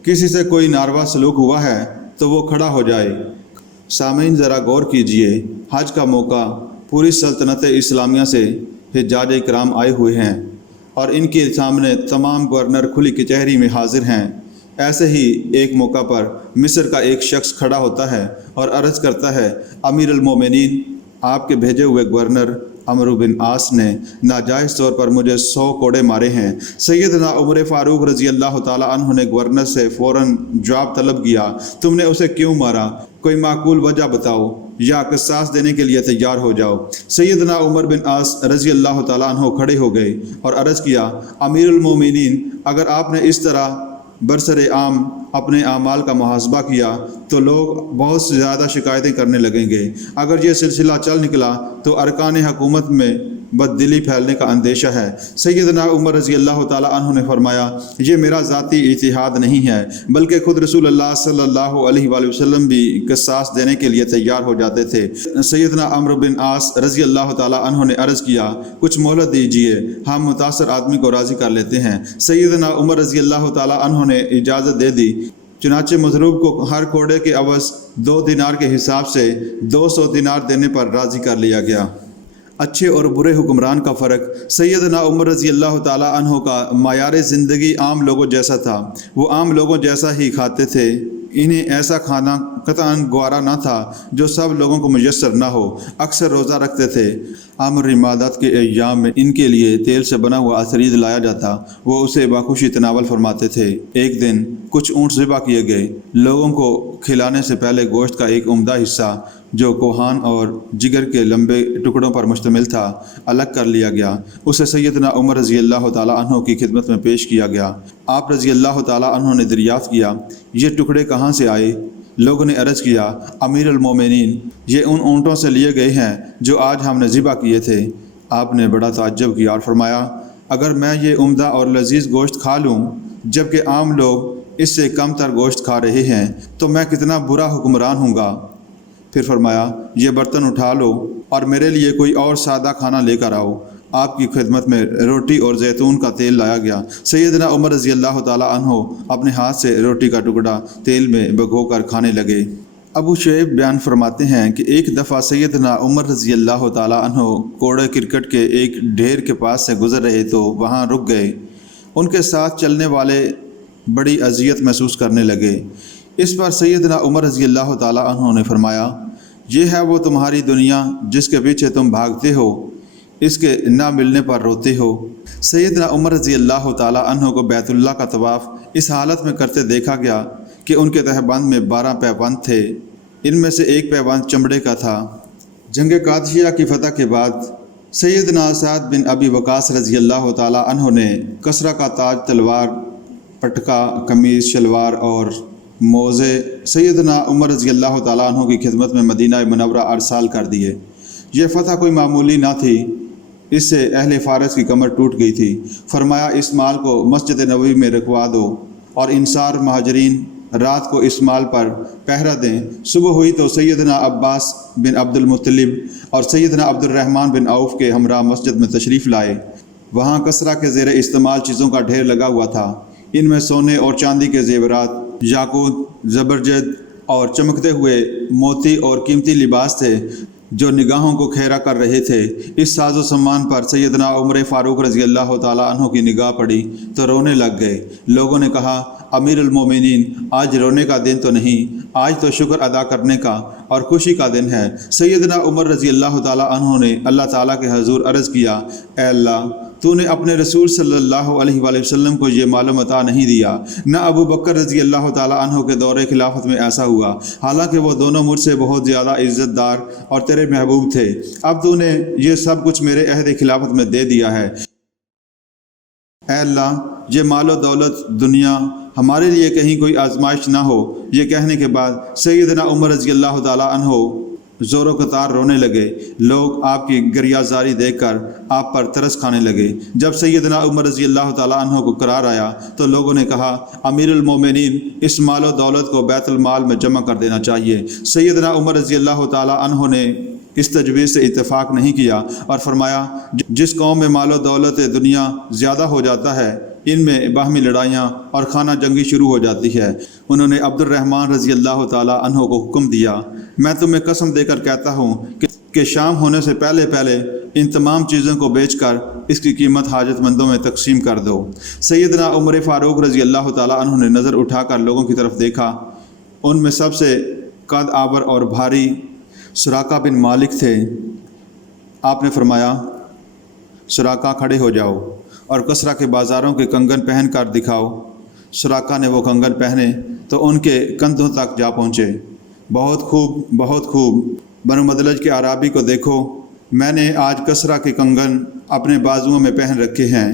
کسی سے کوئی ناروا سلوک ہوا ہے تو وہ کھڑا ہو جائے۔ سامعین ذرا غور کیجئے، حج کا موقع، پوری سلطنت اسلامیہ سے حجاج کرام آئے ہوئے ہیں اور ان کے سامنے تمام گورنر کھلی کچہری میں حاضر ہیں۔ ایسے ہی ایک موقع پر مصر کا ایک شخص کھڑا ہوتا ہے اور عرض کرتا ہے، امیر المومنین، آپ کے بھیجے ہوئے گورنر عمرو بن عاص نے ناجائز طور پر مجھے 100 کوڑے مارے ہیں۔ سیدنا عمر فاروق رضی اللہ تعالیٰ عنہ نے گورنر سے فوراً جواب طلب کیا، تم نے اسے کیوں مارا؟ کوئی معقول وجہ بتاؤ یا قصاص دینے کے لیے تیار ہو جاؤ۔ سیدنا عمر بن عاص رضی اللہ تعالیٰ عنہ کھڑے ہو گئے اور عرض کیا، امیر المومنین، اگر آپ نے اس طرح برسر عام اپنے اعمال کا محاسبہ کیا تو لوگ بہت زیادہ شکایتیں کرنے لگیں گے۔ اگر یہ سلسلہ چل نکلا تو ارکان حکومت میں بددلی پھیلنے کا اندیشہ ہے۔ سیدنا عمر رضی اللہ تعالیٰ عنہ نے فرمایا، یہ میرا ذاتی اجتہاد نہیں ہے، بلکہ خود رسول اللہ صلی اللہ علیہ وآلہ وسلم بھی قصاص دینے کے لیے تیار ہو جاتے تھے۔ سیدنا عمرو بن عاص رضی اللہ تعالیٰ عنہ نے عرض کیا، کچھ مہلت دیجیے، ہم متاثر آدمی کو راضی کر لیتے ہیں۔ سیدنا عمر رضی اللہ تعالیٰ عنہ نے اجازت دے دی۔ چنانچہ مضروب کو ہر کوڑے کے عوض 2 دینار کے حساب سے 200 دینار دینے پر راضی کر لیا گیا۔ اچھے اور برے حکمران کا فرق۔ سیدنا عمر رضی اللہ تعالیٰ عنہ کا معیار زندگی عام لوگوں جیسا تھا، وہ عام لوگوں جیسا ہی کھاتے تھے۔ انہیں ایسا کھانا قطعاً گوارا نہ تھا جو سب لوگوں کو میسر نہ ہو۔ اکثر روزہ رکھتے تھے۔ عامر عمادت کے ایام میں ان کے لیے تیل سے بنا ہوا عصرید لایا جاتا، وہ اسے بخوشی تناول فرماتے تھے۔ ایک دن کچھ اونٹ ذبح کیے گئے۔ لوگوں کو کھلانے سے پہلے گوشت کا ایک عمدہ حصہ جو کوہان اور جگر کے لمبے ٹکڑوں پر مشتمل تھا الگ کر لیا گیا۔ اسے سیدنا عمر رضی اللہ تعالیٰ عنہ کی خدمت میں پیش کیا گیا۔ آپ رضی اللہ تعالیٰ عنہ نے دریافت کیا، یہ ٹکڑے کہاں سے آئے؟ لوگوں نے عرض کیا، امیر المومنین، یہ ان اونٹوں سے لیے گئے ہیں جو آج ہم نے ذبح کیے تھے۔ آپ نے بڑا تعجب کیا اور فرمایا، اگر میں یہ عمدہ اور لذیذ گوشت کھا لوں جبکہ عام لوگ اس سے کم تر گوشت کھا رہے ہیں تو میں کتنا برا حکمران ہوں گا۔ پھر فرمایا، یہ برتن اٹھا لو اور میرے لیے کوئی اور سادہ کھانا لے کر آؤ۔ آپ کی خدمت میں روٹی اور زیتون کا تیل لایا گیا۔ سیدنا عمر رضی اللہ تعالیٰ عنہ اپنے ہاتھ سے روٹی کا ٹکڑا تیل میں بھگو کر کھانے لگے۔ ابو شعیب بیان فرماتے ہیں کہ ایک دفعہ سیدنا عمر رضی اللہ تعالیٰ عنہ کوڑے کرکٹ کے ایک ڈھیر کے پاس سے گزر رہے تو وہاں رک گئے۔ ان کے ساتھ چلنے والے بڑی اذیت محسوس کرنے لگے۔ اس پر سیدنا عمر رضی اللہ تعالیٰ عنہ نے فرمایا، یہ ہے وہ تمہاری دنیا جس کے پیچھے تم بھاگتے ہو، اس کے نہ ملنے پر روتے ہو۔ سیدنا عمر رضی اللہ تعالیٰ عنہ کو بیت اللہ کا طواف اس حالت میں کرتے دیکھا گیا کہ ان کے تہبند میں 12 پیبند تھے، ان میں سے ایک پیبند چمڑے کا تھا۔ جنگ قادسیہ کی فتح کے بعد سیدنا سعد بن ابی وقاص رضی اللہ تعالیٰ عنہ نے کسرا کا تاج، تلوار، پٹکا، قمیص، شلوار اور موزے سیدنا عمر رضی اللہ تعالیٰ عنہ کی خدمت میں مدینہ منورہ ارسال کر دیے۔ یہ فتح کوئی معمولی نہ تھی، اس سے اہل فارس کی کمر ٹوٹ گئی تھی۔ فرمایا، اس مال کو مسجد نبوی میں رکھوا دو اور انصار، مہاجرین، رات کو اس مال پر پہرا دیں۔ صبح ہوئی تو سیدنا عباس بن عبد المطلب اور سیدنا عبد الرحمن بن عوف کے ہمراہ مسجد میں تشریف لائے۔ وہاں کسرا کے زیر استعمال چیزوں کا ڈھیر لگا ہوا تھا۔ ان میں سونے اور چاندی کے زیورات، یاقوت، زبرجد اور چمکتے ہوئے موتی اور قیمتی لباس تھے جو نگاہوں کو کھیرا کر رہے تھے۔ اس ساز و سامان پر سیدنا عمر فاروق رضی اللہ تعالیٰ عنہ کی نگاہ پڑی تو رونے لگ گئے۔ لوگوں نے کہا، امیر المومنین، آج رونے کا دن تو نہیں، آج تو شکر ادا کرنے کا اور خوشی کا دن ہے۔ سیدنا عمر رضی اللہ تعالیٰ عنہ نے اللہ تعالیٰ کے حضور عرض کیا، اے اللہ، تو نے اپنے رسول صلی اللہ علیہ وآلہ وسلم کو یہ مال عطا نہیں دیا، نہ ابو بکر رضی اللہ تعالیٰ عنہ کے دور خلافت میں ایسا ہوا، حالانکہ وہ دونوں مجھ سے بہت زیادہ عزت دار اور تیرے محبوب تھے۔ اب تو نے یہ سب کچھ میرے عہد خلافت میں دے دیا ہے۔ اے اللہ، یہ مال و دولت دنیا ہمارے لیے کہیں کوئی آزمائش نہ ہو۔ یہ کہنے کے بعد سیدنا عمر رضی اللہ تعالیٰ عنہ زور و قطار رونے لگے۔ لوگ آپ کی گریازاری دیکھ کر آپ پر ترس کھانے لگے۔ جب سیدنا عمر رضی اللہ تعالیٰ عنہ کو قرار آیا تو لوگوں نے کہا، امیر المومنین، اس مال و دولت کو بیت المال میں جمع کر دینا چاہیے۔ سیدنا عمر رضی اللہ تعالیٰ عنہ نے اس تجویز سے اتفاق نہیں کیا اور فرمایا، جس قوم میں مال و دولت دنیا زیادہ ہو جاتا ہے، ان میں باہمی لڑائیاں اور خانہ جنگی شروع ہو جاتی ہے۔ انہوں نے عبد الرحمن رضی اللہ تعالیٰ عنہ کو حکم دیا، میں تمہیں قسم دے کر کہتا ہوں کہ شام ہونے سے پہلے پہلے ان تمام چیزوں کو بیچ کر اس کی قیمت حاجت مندوں میں تقسیم کر دو۔ سیدنا عمر فاروق رضی اللہ تعالیٰ عنہ نے نظر اٹھا کر لوگوں کی طرف دیکھا۔ ان میں سب سے قد آور اور بھاری سراقہ بن مالک تھے۔ آپ نے فرمایا، سراقہ کھڑے ہو جاؤ اور کسرا کے بازاروں کے کنگن پہن کر دکھاؤ۔ سراقہ نے وہ کنگن پہنے تو ان کے کندھوں تک جا پہنچے۔ بہت خوب، بہت خوب، بنو مدلج کے اعرابی کو دیکھو، میں نے آج کسرا کے کنگن اپنے بازوؤں میں پہن رکھے ہیں۔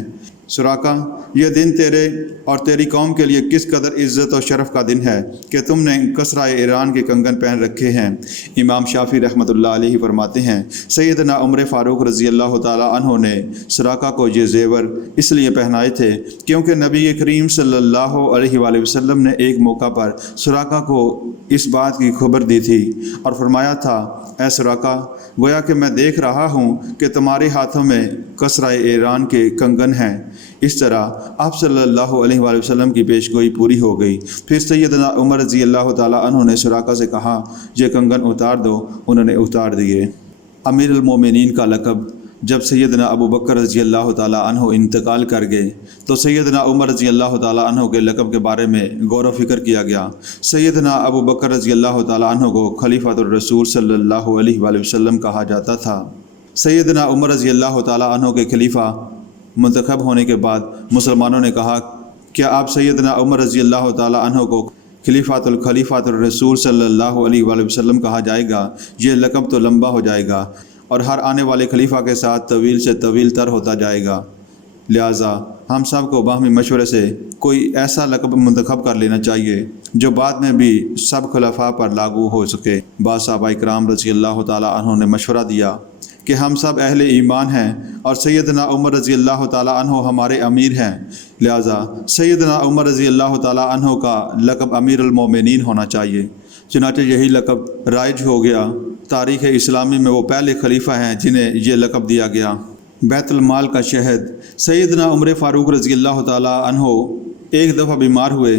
سراقہ، یہ دن تیرے اور تیری قوم کے لیے کس قدر عزت اور شرف کا دن ہے کہ تم نے کسرا ایران کے کنگن پہن رکھے ہیں۔ امام شافعی رحمۃ اللہ علیہ فرماتے ہیں، سیدنا عمر فاروق رضی اللہ تعالیٰ عنہ نے سراقہ کو یہ زیور اس لیے پہنائے تھے کیونکہ نبی کریم صلی اللہ علیہ وآلہ وسلم نے ایک موقع پر سراقہ کو اس بات کی خبر دی تھی اور فرمایا تھا، اے سراقہ، گویا کہ میں دیکھ رہا ہوں کہ تمہارے ہاتھوں میں کسرا ایران کے کنگن ہیں۔ اس طرح آپ صلی اللہ علیہ وآلہ وسلم کی پیش گوئی پوری ہو گئی۔ پھر سیدنا عمر رضی اللہ تعالیٰ عنہ نے سراقہ سے کہا، یہ کنگن اتار دو۔ انہوں نے اتار دیے۔ امیر المومنین کا لقب جب سیدنا ابو بکر رضی اللہ تعالیٰ عنہ انتقال کر گئے تو سیدنا عمر رضی اللہ تعالیٰ عنہ کے لقب کے بارے میں غور و فکر کیا گیا۔ سیدنا ابو بکر رضی اللہ تعالیٰ عنہ کو خلیفۃ الرسول صلی اللہ علیہ وآلہ وسلم کہا جاتا تھا۔ سیدنا عمر رضی اللہ تعالیٰ عنہ کے خلیفہ منتخب ہونے کے بعد مسلمانوں نے کہا، کیا آپ سیدنا عمر رضی اللہ تعالیٰ عنہ کو خلیفۃ الرسول صلی اللہ علیہ وآلہ وسلم کہا جائے گا؟ یہ لقب تو لمبا ہو جائے گا اور ہر آنے والے خلیفہ کے ساتھ طویل سے طویل تر ہوتا جائے گا، لہٰذا ہم سب کو باہمی مشورے سے کوئی ایسا لقب منتخب کر لینا چاہیے جو بعد میں بھی سب خلفاء پر لاگو ہو سکے۔ بعض صحابہ کرام رضی اللہ تعالیٰ عنہ نے مشورہ دیا کہ ہم سب اہل ایمان ہیں اور سیدنا عمر رضی اللہ تعالیٰ عنہ ہمارے امیر ہیں، لہٰذا سیدنا عمر رضی اللہ تعالیٰ عنہ کا لقب امیر المومنین ہونا چاہیے۔ چنانچہ یہی لقب رائج ہو گیا۔ تاریخ اسلامی میں وہ پہلے خلیفہ ہیں جنہیں یہ لقب دیا گیا۔ بیت المال کا شہد۔ سیدنا عمر فاروق رضی اللہ تعالیٰ عنہ ایک دفعہ بیمار ہوئے۔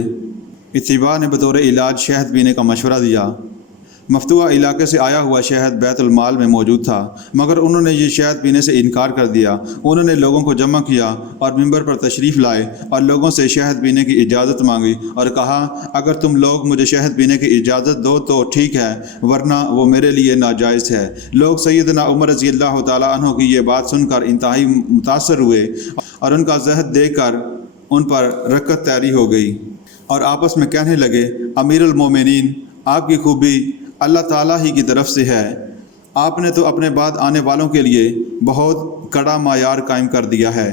اتباع نے بطور علاج شہد پینے کا مشورہ دیا۔ مفتوحہ علاقے سے آیا ہوا شہد بیت المال میں موجود تھا، مگر انہوں نے یہ شہد پینے سے انکار کر دیا۔ انہوں نے لوگوں کو جمع کیا اور منبر پر تشریف لائے اور لوگوں سے شہد پینے کی اجازت مانگی اور کہا، اگر تم لوگ مجھے شہد پینے کی اجازت دو تو ٹھیک ہے، ورنہ وہ میرے لیے ناجائز ہے۔ لوگ سیدنا عمر رضی اللہ تعالیٰ عنہ کی یہ بات سن کر انتہائی متاثر ہوئے اور ان کا زہد دیکھ کر ان پر رکت طیری ہو گئی اور آپس میں کہنے لگے، امیر المومنین، آپ کی خوبی اللہ تعالیٰ ہی کی طرف سے ہے، آپ نے تو اپنے بعد آنے والوں کے لیے بہت کڑا معیار قائم کر دیا ہے۔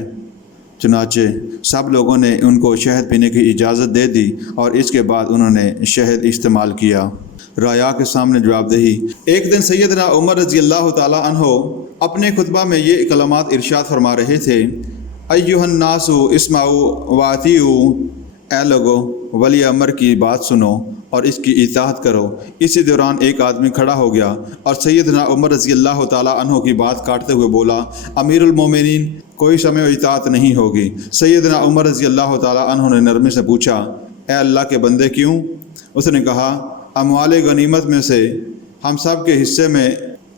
چنانچہ سب لوگوں نے ان کو شہد پینے کی اجازت دے دی اور اس کے بعد انہوں نے شہد استعمال کیا۔ رایا کے سامنے جواب دہی۔ ایک دن سیدنا عمر رضی اللہ تعالیٰ عنہ اپنے خطبہ میں یہ کلمات ارشاد فرما رہے تھے، ایھا الناس اسمعوا واطیعوا، اے لوگو، ولی امر کی بات سنو اور اس کی اطاعت کرو۔ اسی دوران ایک آدمی کھڑا ہو گیا اور سیدنا عمر رضی اللہ تعالیٰ عنہ کی بات کاٹتے ہوئے بولا، امیر المومنین، کوئی سمع و اطاعت نہیں ہوگی۔ سیدنا عمر رضی اللہ تعالیٰ عنہ نے نرمی سے پوچھا، اے اللہ کے بندے کیوں؟ اس نے کہا، اموال غنیمت میں سے ہم سب کے حصے میں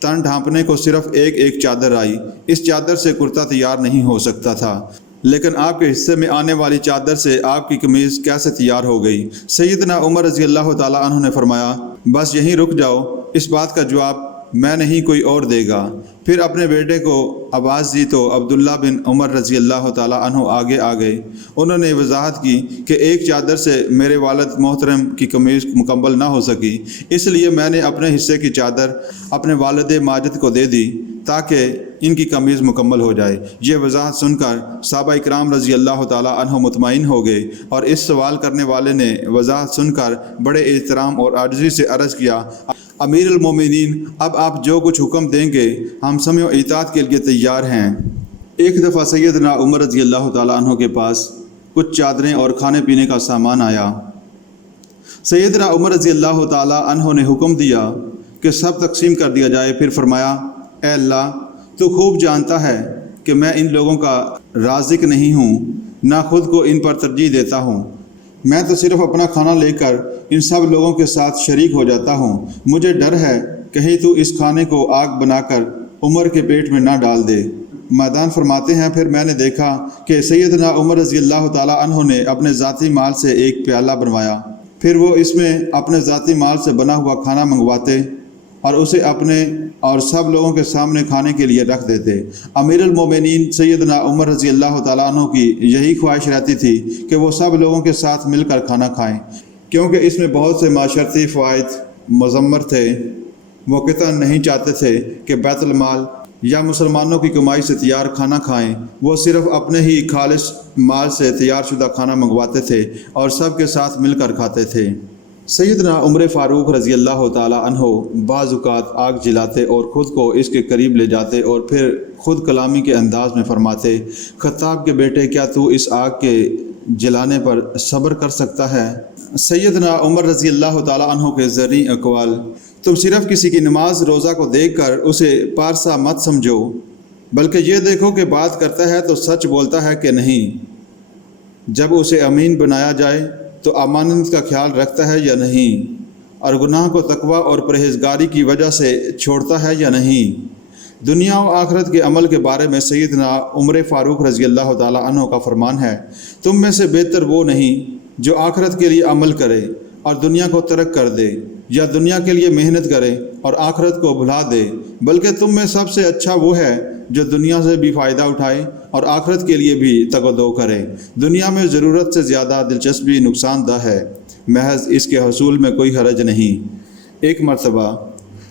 تن ڈھانپنے کو صرف ایک چادر آئی۔ اس چادر سے کرتا تیار نہیں ہو سکتا تھا، لیکن آپ کے حصے میں آنے والی چادر سے آپ کی قمیض کیسے تیار ہو گئی؟ سیدنا عمر رضی اللہ تعالیٰ عنہ نے فرمایا، بس یہیں رک جاؤ، اس بات کا جواب میں نہیں کوئی اور دے گا۔ پھر اپنے بیٹے کو آواز دی تو عبداللہ بن عمر رضی اللہ تعالیٰ عنہ آگے آ گئے۔ انہوں نے وضاحت کی کہ ایک چادر سے میرے والد محترم کی قمیض مکمل نہ ہو سکی، اس لیے میں نے اپنے حصے کی چادر اپنے والد ماجد کو دے دی تاکہ ان کی قمیض مکمل ہو جائے۔ یہ وضاحت سن کر صحابہ اکرام رضی اللہ تعالیٰ عنہ مطمئن ہو گئے، اور اس سوال کرنے والے نے وضاحت سن کر بڑے احترام اور عاجزی سے عرض کیا، امیر المومنین، اب آپ جو کچھ حکم دیں گے ہم سمع و اطاعت کے لیے تیار ہیں۔ ایک دفعہ سیدنا عمر رضی اللہ تعالیٰ عنہ کے پاس کچھ چادریں اور کھانے پینے کا سامان آیا۔ سیدنا عمر رضی اللہ تعالیٰ عنہ نے حکم دیا کہ سب تقسیم کر دیا جائے، پھر فرمایا، اے اللہ، تو خوب جانتا ہے کہ میں ان لوگوں کا رازق نہیں ہوں، نہ خود کو ان پر ترجیح دیتا ہوں۔ میں تو صرف اپنا کھانا لے کر ان سب لوگوں کے ساتھ شریک ہو جاتا ہوں۔ مجھے ڈر ہے کہیں تو اس کھانے کو آگ بنا کر عمر کے پیٹ میں نہ ڈال دے۔ میدان فرماتے ہیں، پھر میں نے دیکھا کہ سیدنا عمر رضی اللہ تعالیٰ عنہ نے اپنے ذاتی مال سے ایک پیالہ بنوایا، پھر وہ اس میں اپنے ذاتی مال سے بنا ہوا کھانا منگواتے اور اسے اپنے اور سب لوگوں کے سامنے کھانے کے لیے رکھ دیتے۔ امیر المومنین سیدنا عمر رضی اللہ تعالیٰ عنہ کی یہی خواہش رہتی تھی کہ وہ سب لوگوں کے ساتھ مل کر کھانا کھائیں، کیونکہ اس میں بہت سے معاشرتی فوائد مضمر تھے۔ وہ قطعاً نہیں چاہتے تھے کہ بیت المال یا مسلمانوں کی کمائی سے تیار کھانا کھائیں، وہ صرف اپنے ہی خالص مال سے تیار شدہ کھانا منگواتے تھے اور سب کے ساتھ مل کر کھاتے تھے۔ سیدنا عمر فاروق رضی اللہ تعالیٰ عنہ بعض اوقات آگ جلاتے اور خود کو اس کے قریب لے جاتے اور پھر خود کلامی کے انداز میں فرماتے، خطاب کے بیٹے، کیا تو اس آگ کے جلانے پر صبر کر سکتا ہے؟ سیدنا عمر رضی اللہ تعالیٰ عنہ کے ذرعی اقوال، تم صرف کسی کی نماز روزہ کو دیکھ کر اسے پارسا مت سمجھو، بلکہ یہ دیکھو کہ بات کرتا ہے تو سچ بولتا ہے کہ نہیں، جب اسے امین بنایا جائے تو امانت کا خیال رکھتا ہے یا نہیں، اور گناہ کو تقوی اور پرہیزگاری کی وجہ سے چھوڑتا ہے یا نہیں۔ دنیا و آخرت کے عمل کے بارے میں سیدنا عمر فاروق رضی اللہ تعالیٰ عنہ کا فرمان ہے، تم میں سے بہتر وہ نہیں جو آخرت کے لیے عمل کرے اور دنیا کو ترک کر دے، یا دنیا کے لیے محنت کرے اور آخرت کو بھلا دے، بلکہ تم میں سب سے اچھا وہ ہے جو دنیا سے بھی فائدہ اٹھائے اور آخرت کے لیے بھی تگودو کرے۔ دنیا میں ضرورت سے زیادہ دلچسپی نقصان دہ ہے، محض اس کے حصول میں کوئی حرج نہیں۔ ایک مرتبہ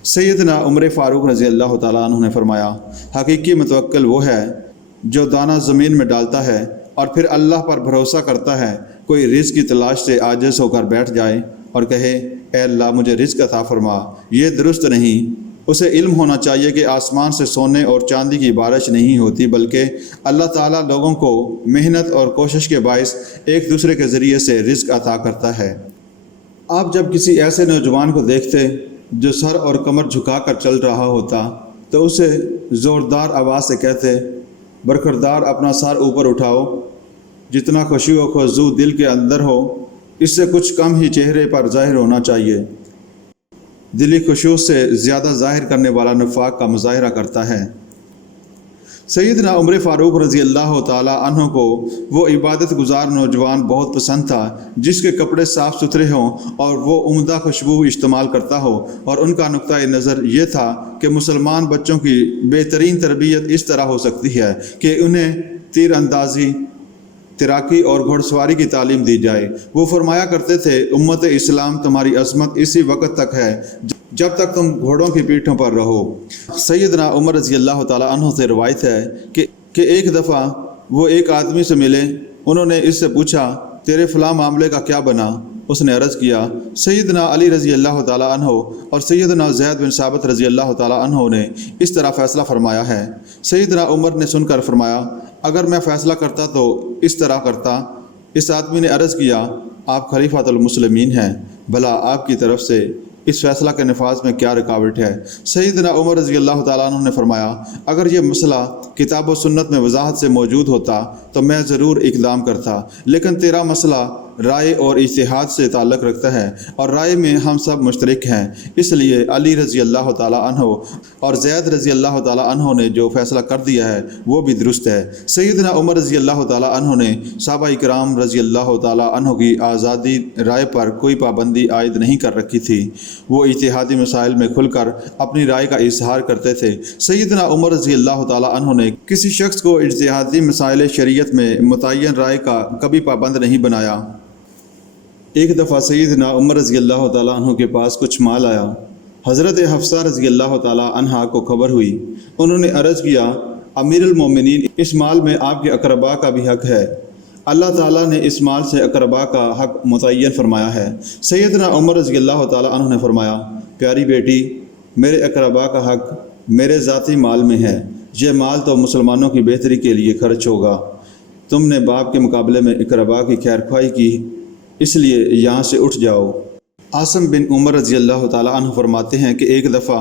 سیدنا عمر فاروق رضی اللہ تعالیٰ عنہ نے فرمایا، حقیقی متوکل وہ ہے جو دانہ زمین میں ڈالتا ہے اور پھر اللہ پر بھروسہ کرتا ہے۔ کوئی رزق کی تلاش سے عاجز ہو کر بیٹھ جائے اور کہے، اے اللہ مجھے رزق عطا فرما، یہ درست نہیں۔ اسے علم ہونا چاہیے کہ آسمان سے سونے اور چاندی کی بارش نہیں ہوتی، بلکہ اللہ تعالیٰ لوگوں کو محنت اور کوشش کے باعث ایک دوسرے کے ذریعے سے رزق عطا کرتا ہے۔ آپ جب کسی ایسے نوجوان کو دیکھتے جو سر اور کمر جھکا کر چل رہا ہوتا تو اسے زوردار آواز سے کہتے، برخوردار اپنا سر اوپر اٹھاؤ، جتنا خوشی و خضوع دل کے اندر ہو اس سے کچھ کم ہی چہرے پر ظاہر ہونا چاہیے۔ دلی خشوع سے زیادہ ظاہر کرنے والا نفاق کا مظاہرہ کرتا ہے۔ سیدنا عمر فاروق رضی اللہ تعالیٰ عنہ کو وہ عبادت گزار نوجوان بہت پسند تھا جس کے کپڑے صاف ستھرے ہوں اور وہ عمدہ خوشبو استعمال کرتا ہو، اور ان کا نقطۂ نظر یہ تھا کہ مسلمان بچوں کی بہترین تربیت اس طرح ہو سکتی ہے کہ انہیں تیر اندازی، تیراکی اور گھوڑ سواری کی تعلیم دی جائے۔ وہ فرمایا کرتے تھے، امت اسلام تمہاری عظمت اسی وقت تک ہے جب تک تم گھوڑوں کی پیٹھوں پر رہو۔ سیدنا عمر رضی اللہ تعالیٰ عنہ سے روایت ہے کہ ایک دفعہ وہ ایک آدمی سے ملے، انہوں نے اس سے پوچھا، تیرے فلاں معاملے کا کیا بنا؟ اس نے عرض کیا، سیدنا علی رضی اللہ تعالیٰ عنہ اور سیدنا زید بن ثابت رضی اللہ تعالیٰ عنہ نے اس طرح فیصلہ فرمایا ہے۔ سیدنا عمر نے سن کر فرمایا، اگر میں فیصلہ کرتا تو اس طرح کرتا، اس آدمی نے عرض کیا آپ خلیفۃ المسلمین ہیں، بھلا آپ کی طرف سے اس فیصلہ کے نفاذ میں کیا رکاوٹ ہے؟ سیدنا عمر رضی اللہ تعالیٰ عنہ نے فرمایا اگر یہ مسئلہ کتاب و سنت میں وضاحت سے موجود ہوتا تو میں ضرور اقدام کرتا، لیکن تیرا مسئلہ رائے اور اجتہاد سے تعلق رکھتا ہے اور رائے میں ہم سب مشترک ہیں، اس لیے علی رضی اللہ تعالیٰ عنہ اور زید رضی اللہ تعالیٰ عنہ نے جو فیصلہ کر دیا ہے وہ بھی درست ہے۔ سیدنا عمر رضی اللہ تعالیٰ عنہ نے صحابہ کرام رضی اللہ تعالیٰ عنہ کی آزادی رائے پر کوئی پابندی عائد نہیں کر رکھی تھی، وہ اجتہادی مسائل میں کھل کر اپنی رائے کا اظہار کرتے تھے۔ سیدنا عمر رضی اللہ تعالیٰ عنہ نے کسی شخص کو اجتہادی مسائل شریعت میں متعین رائے کا کبھی پابند نہیں بنایا۔ ایک دفعہ سیدنا عمر رضی اللہ تعالیٰ عنہ کے پاس کچھ مال آیا۔ حضرت حفصہ رضی اللہ تعالیٰ عنہا کو خبر ہوئی، انہوں نے عرض کیا امیر المومنین اس مال میں آپ کے اقربا کا بھی حق ہے، اللہ تعالیٰ نے اس مال سے اقربا کا حق متعین فرمایا ہے۔ سیدنا عمر رضی اللہ تعالیٰ عنہ نے فرمایا پیاری بیٹی، میرے اقربا کا حق میرے ذاتی مال میں ہے، یہ مال تو مسلمانوں کی بہتری کے لیے خرچ ہوگا، تم نے باپ کے مقابلے میں اقربا کی خیر خواہی کی، اس لیے یہاں سے اٹھ جاؤ۔ عاصم بن عمر رضی اللہ تعالیٰ عنہ فرماتے ہیں کہ ایک دفعہ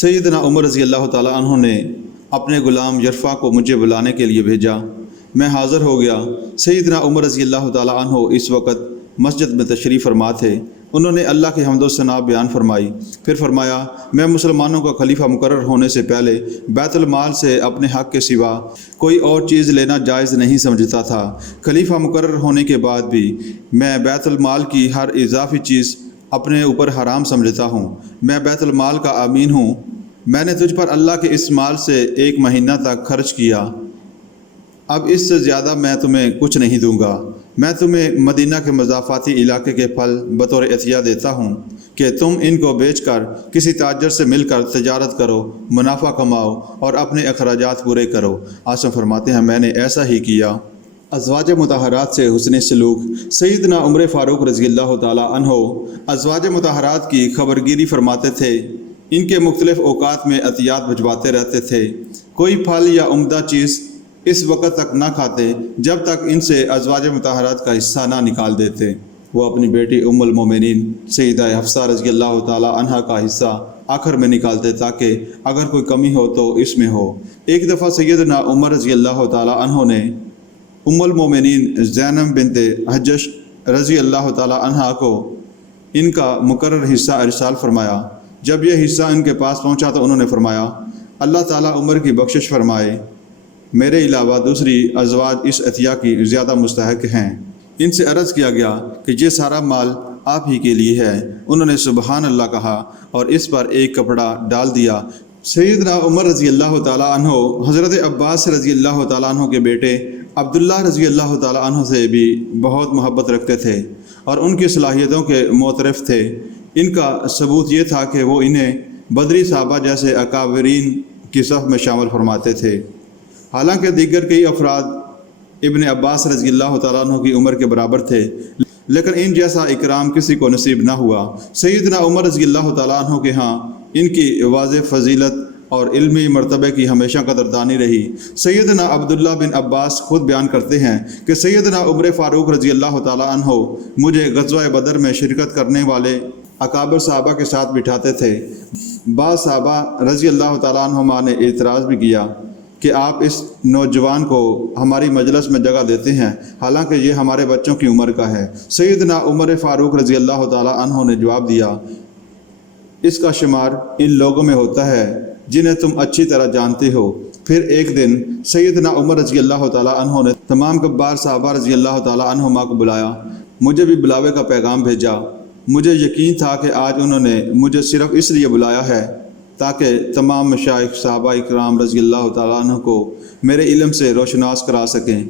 سیدنا عمر رضی اللہ تعالیٰ عنہ نے اپنے غلام یرفع کو مجھے بلانے کے لیے بھیجا، میں حاضر ہو گیا۔ سیدنا عمر رضی اللہ تعالیٰ عنہ اس وقت مسجد میں تشریف فرما تھے، انہوں نے اللہ کی حمد و ثنا بیان فرمائی، پھر فرمایا میں مسلمانوں کا خلیفہ مقرر ہونے سے پہلے بیت المال سے اپنے حق کے سوا کوئی اور چیز لینا جائز نہیں سمجھتا تھا، خلیفہ مقرر ہونے کے بعد بھی میں بیت المال کی ہر اضافی چیز اپنے اوپر حرام سمجھتا ہوں، میں بیت المال کا امین ہوں، میں نے تجھ پر اللہ کے اس مال سے 1 مہینہ تک خرچ کیا، اب اس سے زیادہ میں تمہیں کچھ نہیں دوں گا، میں تمہیں مدینہ کے مضافاتی علاقے کے پھل بطور عطیہ دیتا ہوں کہ تم ان کو بیچ کر کسی تاجر سے مل کر تجارت کرو، منافع کماؤ اور اپنے اخراجات پورے کرو۔ عاصم فرماتے ہیں میں نے ایسا ہی کیا۔ ازواج مطہرات سے حسن سلوک۔ سیدنا عمر فاروق رضی اللہ تعالیٰ عنہ ازواج مطہرات کی خبرگیری فرماتے تھے، ان کے مختلف اوقات میں عطیات بھجواتے رہتے تھے، کوئی پھل یا عمدہ چیز اس وقت تک نہ کھاتے جب تک ان سے ازواج مطہرات کا حصہ نہ نکال دیتے۔ وہ اپنی بیٹی ام المومنین سیدہ حفصہ رضی اللہ تعالیٰ عنہا کا حصہ آخر میں نکالتے تاکہ اگر کوئی کمی ہو تو اس میں ہو۔ ایک دفعہ سیدنا عمر رضی اللہ تعالیٰ عنہ نے ام المومنین زینب بنت حجش رضی اللہ تعالیٰ عنہا کو ان کا مقرر حصہ ارسال فرمایا۔ جب یہ حصہ ان کے پاس پہنچا تو انہوں نے فرمایا اللہ تعالیٰ عمر کی بخشش فرمائے، میرے علاوہ دوسری ازواج اس عطیہ کی زیادہ مستحق ہیں۔ ان سے عرض کیا گیا کہ یہ سارا مال آپ ہی کے لیے ہے، انہوں نے سبحان اللہ کہا اور اس پر ایک کپڑا ڈال دیا۔ سیدنا عمر رضی اللہ تعالیٰ عنہ حضرت عباس رضی اللہ تعالیٰ عنہ کے بیٹے عبداللہ رضی اللہ تعالیٰ عنہ سے بھی بہت محبت رکھتے تھے اور ان کی صلاحیتوں کے معترف تھے۔ ان کا ثبوت یہ تھا کہ وہ انہیں بدری صحابہ جیسے اکابرین کی صف میں شامل فرماتے تھے، حالانکہ دیگر کئی افراد ابن عباس رضی اللہ تعالیٰ عنہ کی عمر کے برابر تھے، لیکن ان جیسا اکرام کسی کو نصیب نہ ہوا۔ سیدنا عمر رضی اللہ تعالیٰ عنہ کے ہاں ان کی واضح فضیلت اور علمی مرتبے کی ہمیشہ قدردانی رہی۔ سیدنا عبداللہ بن عباس خود بیان کرتے ہیں کہ سیدنا عمر فاروق رضی اللہ تعالیٰ عنہ مجھے غزوہ بدر میں شرکت کرنے والے اکابر صحابہ کے ساتھ بٹھاتے تھے۔ بعض صحابہ رضی اللہ تعالیٰ عنہما نے اعتراض بھی کیا کہ آپ اس نوجوان کو ہماری مجلس میں جگہ دیتے ہیں حالانکہ یہ ہمارے بچوں کی عمر کا ہے۔ سیدنا عمر فاروق رضی اللہ تعالیٰ عنہ نے جواب دیا اس کا شمار ان لوگوں میں ہوتا ہے جنہیں تم اچھی طرح جانتے ہو۔ پھر ایک دن سیدنا عمر رضی اللہ تعالیٰ عنہ نے تمام کبار صحابہ رضی اللہ تعالیٰ عنہما کو بلایا، مجھے بھی بلاوے کا پیغام بھیجا۔ مجھے یقین تھا کہ آج انہوں نے مجھے صرف اس لیے بلایا ہے تاکہ تمام مشائخ صحابہ اکرام رضی اللہ تعالیٰ عنہ کو میرے علم سے روشناس کرا سکیں۔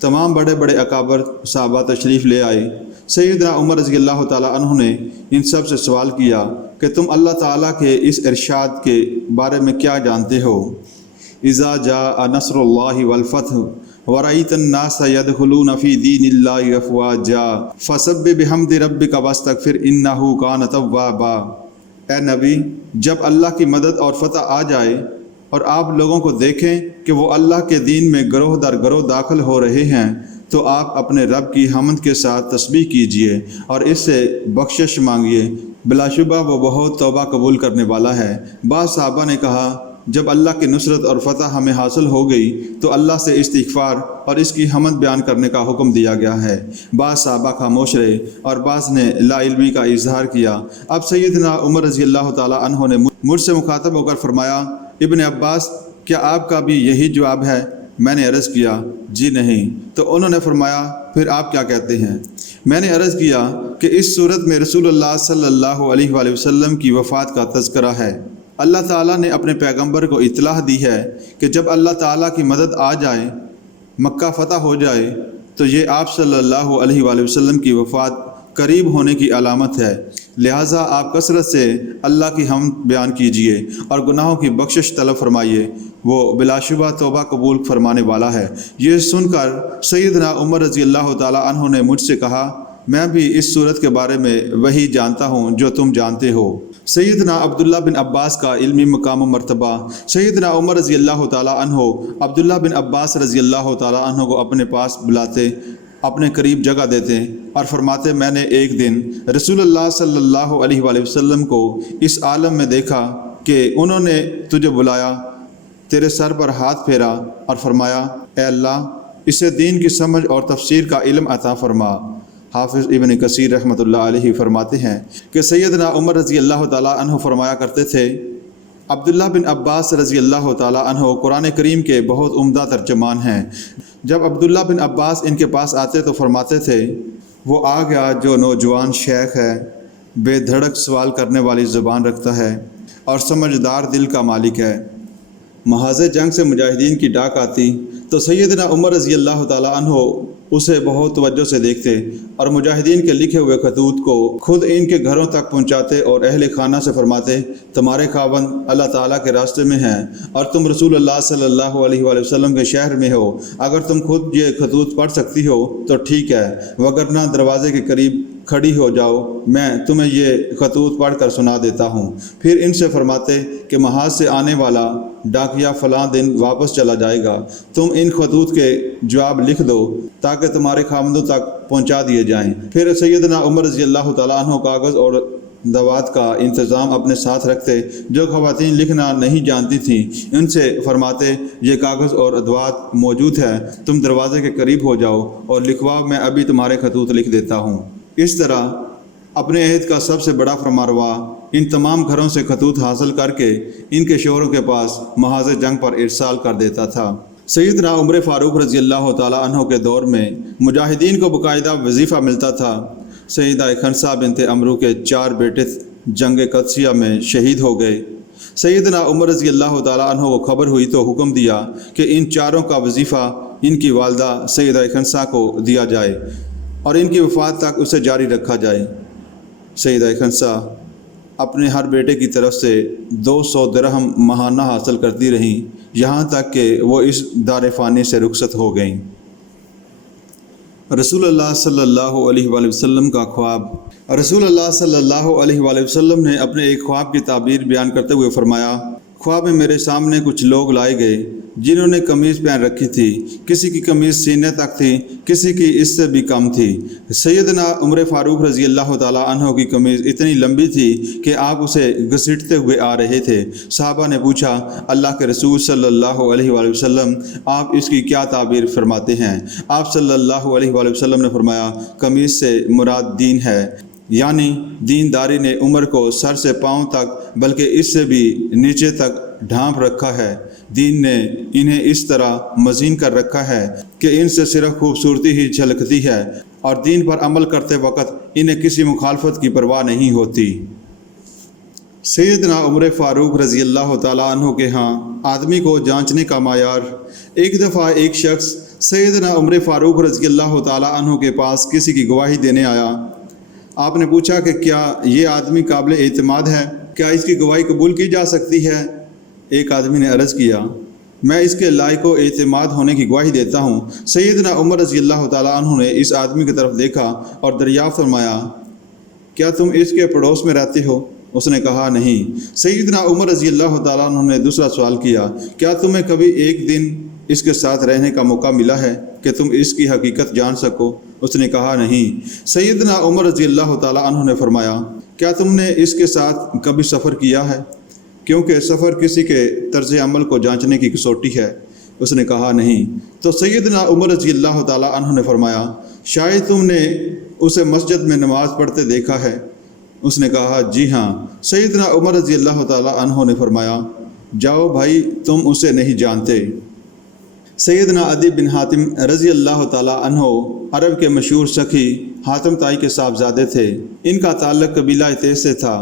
تمام بڑے بڑے اکابر صحابہ تشریف لے آئے۔ سیدنا عمر رضی اللہ تعالیٰ عنہ نے ان سب سے سوال کیا کہ تم اللہ تعالیٰ کے اس ارشاد کے بارے میں کیا جانتے ہو؟ اذا جاء نصر اللہ والفتح ورأيت الناس يدخلون في دين الله افواجا فسبح بحمد ربك واستغفر انه كان توابا۔ اے نبی، جب اللہ کی مدد اور فتح آ جائے اور آپ لوگوں کو دیکھیں کہ وہ اللہ کے دین میں گروہ در گروہ داخل ہو رہے ہیں تو آپ اپنے رب کی حمد کے ساتھ تسبیح کیجئے اور اس سے بخشش مانگیے، بلا شبہ وہ بہت توبہ قبول کرنے والا ہے۔ بعض صحابہ نے کہا جب اللہ کی نصرت اور فتح ہمیں حاصل ہو گئی تو اللہ سے استغفار اور اس کی حمد بیان کرنے کا حکم دیا گیا ہے۔ بعض صحابہ خاموش رہے اور بعض نے لا علمی کا اظہار کیا۔ اب سیدنا عمر رضی اللہ تعالیٰ عنہ نے مجھ سے مخاطب ہو کر فرمایا، ابن عباس کیا آپ کا بھی یہی جواب ہے؟ میں نے عرض کیا جی نہیں۔ تو انہوں نے فرمایا پھر آپ کیا کہتے ہیں؟ میں نے عرض کیا کہ اس صورت میں رسول اللہ صلی اللہ علیہ وآلہ وسلم کی وفات کا تذکرہ ہے۔ اللہ تعالیٰ نے اپنے پیغمبر کو اطلاع دی ہے کہ جب اللہ تعالیٰ کی مدد آ جائے، مکہ فتح ہو جائے، تو یہ آپ صلی اللہ علیہ وآلہ وسلم کی وفات قریب ہونے کی علامت ہے، لہٰذا آپ کثرت سے اللہ کی حمد بیان کیجئے اور گناہوں کی بخشش طلب فرمائیے، وہ بلا شبہ توبہ قبول فرمانے والا ہے۔ یہ سن کر سیدنا عمر رضی اللہ تعالیٰ عنہ نے مجھ سے کہا، میں بھی اس صورت کے بارے میں وہی جانتا ہوں جو تم جانتے ہو۔ سیدنا عبداللہ بن عباس کا علمی مقام و مرتبہ۔ سیدنا عمر رضی اللہ تعالیٰ عنہ عبداللہ بن عباس رضی اللہ تعالیٰ عنہ کو اپنے پاس بلاتے، اپنے قریب جگہ دیتے اور فرماتے، میں نے ایک دن رسول اللہ صلی اللہ علیہ وآلہ وسلم کو اس عالم میں دیکھا کہ انہوں نے تجھے بلایا، تیرے سر پر ہاتھ پھیرا اور فرمایا، اے اللہ اسے دین کی سمجھ اور تفسیر کا علم عطا فرما۔ حافظ ابن کثیر رحمۃ اللہ علیہ فرماتے ہیں کہ سیدنا عمر رضی اللہ تعالیٰ عنہ فرمایا کرتے تھے، عبداللہ بن عباس رضی اللہ تعالیٰ عنہ قرآن کریم کے بہت عمدہ ترجمان ہیں۔ جب عبداللہ بن عباس ان کے پاس آتے تو فرماتے تھے، وہ آ گیا جو نوجوان شیخ ہے، بے دھڑک سوال کرنے والی زبان رکھتا ہے اور سمجھدار دل کا مالک ہے۔ محاذ جنگ سے مجاہدین کی ڈاک آتی تو سیدنا عمر رضی اللہ تعالیٰ عنہ اسے بہت توجہ سے دیکھتے اور مجاہدین کے لکھے ہوئے خطوط کو خود ان کے گھروں تک پہنچاتے اور اہل خانہ سے فرماتے، تمہارے خاوند اللہ تعالیٰ کے راستے میں ہیں اور تم رسول اللہ صلی اللہ علیہ وآلہ وسلم کے شہر میں ہو، اگر تم خود یہ خطوط پڑھ سکتی ہو تو ٹھیک ہے، وگرنہ دروازے کے قریب کھڑی ہو جاؤ، میں تمہیں یہ خطوط پڑھ کر سنا دیتا ہوں۔ پھر ان سے فرماتے کہ محاذ سے آنے والا ڈاکیا فلاں دن واپس چلا جائے گا، تم ان خطوط کے جواب لکھ دو تاکہ تمہارے خاوندوں تک پہنچا دیے جائیں۔ پھر سیدنا عمر رضی اللہ تعالیٰ عنہ کاغذ اور دوات کا انتظام اپنے ساتھ رکھتے۔ جو خواتین لکھنا نہیں جانتی تھیں ان سے فرماتے، یہ کاغذ اور ادوات موجود ہے، تم دروازے کے قریب ہو جاؤ اور لکھواؤ، میں ابھی تمہارے خطوط لکھ دیتا ہوں۔ اس طرح اپنے عہد کا سب سے بڑا فرمانروا ان تمام گھروں سے خطوط حاصل کر کے ان کے شوہروں کے پاس محاذ جنگ پر ارسال کر دیتا تھا۔ سیدنا عمر فاروق رضی اللہ تعالیٰ عنہ کے دور میں مجاہدین کو باقاعدہ وظیفہ ملتا تھا۔ سیدہ خنسا بنت عمرو کے 4 بیٹے جنگ قادسیہ میں شہید ہو گئے۔ سیدنا عمر رضی اللہ تعالیٰ عنہ کو خبر ہوئی تو حکم دیا کہ ان 4 کا وظیفہ ان کی والدہ سیدہ خنسا کو دیا جائے اور ان کی وفات تک اسے جاری رکھا جائے۔ سیدہ خنسا اپنے ہر بیٹے کی طرف سے 200 درہم ماہانہ حاصل کرتی رہیں، یہاں تک کہ وہ اس دار فانی سے رخصت ہو گئیں۔ رسول اللہ صلی اللہ علیہ وآلہ وسلم کا خواب۔ رسول اللہ صلی اللہ علیہ وآلہ وسلم نے اپنے ایک خواب کی تعبیر بیان کرتے ہوئے فرمایا، خواب میں میرے سامنے کچھ لوگ لائے گئے جنہوں نے قمیض پہن رکھی تھی، کسی کی قمیض سینے تک تھی، کسی کی اس سے بھی کم تھی۔ سیدنا عمر فاروق رضی اللہ تعالیٰ عنہ کی قمیض اتنی لمبی تھی کہ آپ اسے گھسیٹتے ہوئے آ رہے تھے۔ صحابہ نے پوچھا، اللہ کے رسول صلی اللہ علیہ وآلہ وسلم آپ اس کی کیا تعبیر فرماتے ہیں؟ آپ صلی اللہ علیہ وآلہ وسلم نے فرمایا، قمیض سے مراد دین ہے، یعنی دینداری نے عمر کو سر سے پاؤں تک بلکہ اس سے بھی نیچے تک ڈھانپ رکھا ہے۔ دین نے انہیں اس طرح مزین کر رکھا ہے کہ ان سے صرف خوبصورتی ہی جھلکتی ہے اور دین پر عمل کرتے وقت انہیں کسی مخالفت کی پرواہ نہیں ہوتی۔ سیدنا عمر فاروق رضی اللہ تعالیٰ عنہ کے ہاں آدمی کو جانچنے کا معیار۔ ایک دفعہ ایک شخص سیدنا عمر فاروق رضی اللہ تعالیٰ عنہ کے پاس کسی کی گواہی دینے آیا۔ آپ نے پوچھا کہ کیا یہ آدمی قابل اعتماد ہے؟ کیا اس کی گواہی قبول کی جا سکتی ہے؟ ایک آدمی نے عرض کیا، میں اس کے لائق و اعتماد ہونے کی گواہی دیتا ہوں۔ سیدنا عمر رضی اللہ تعالیٰ عنہ نے اس آدمی کی طرف دیکھا اور دریافت فرمایا، کیا تم اس کے پڑوس میں رہتے ہو؟ اس نے کہا نہیں۔ سیدنا عمر رضی اللہ تعالیٰ عنہ نے دوسرا سوال کیا، کیا تمہیں کبھی ایک دن اس کے ساتھ رہنے کا موقع ملا ہے کہ تم اس کی حقیقت جان سکو؟ اس نے کہا نہیں۔ سیدنا عمر رضی اللہ تعالیٰ عنہ نے فرمایا کیا تم نے اس کے ساتھ کبھی سفر کیا ہے؟ کیونکہ سفر کسی کے طرز عمل کو جانچنے کی کسوٹی ہے۔ اس نے کہا نہیں۔ تو سیدنا عمر رضی اللہ تعالیٰ عنہ نے فرمایا شاید تم نے اسے مسجد میں نماز پڑھتے دیکھا ہے؟ اس نے کہا جی ہاں۔ سیدنا عمر رضی اللہ تعالیٰ عنہ نے فرمایا جاؤ بھائی، تم اسے نہیں جانتے۔ سیدنا عدی بن حاتم رضی اللہ تعالیٰ عنہ عرب کے مشہور سخی حاتم طائی کے صاحبزادے تھے۔ ان کا تعلق قبیلہ تیس سے تھا۔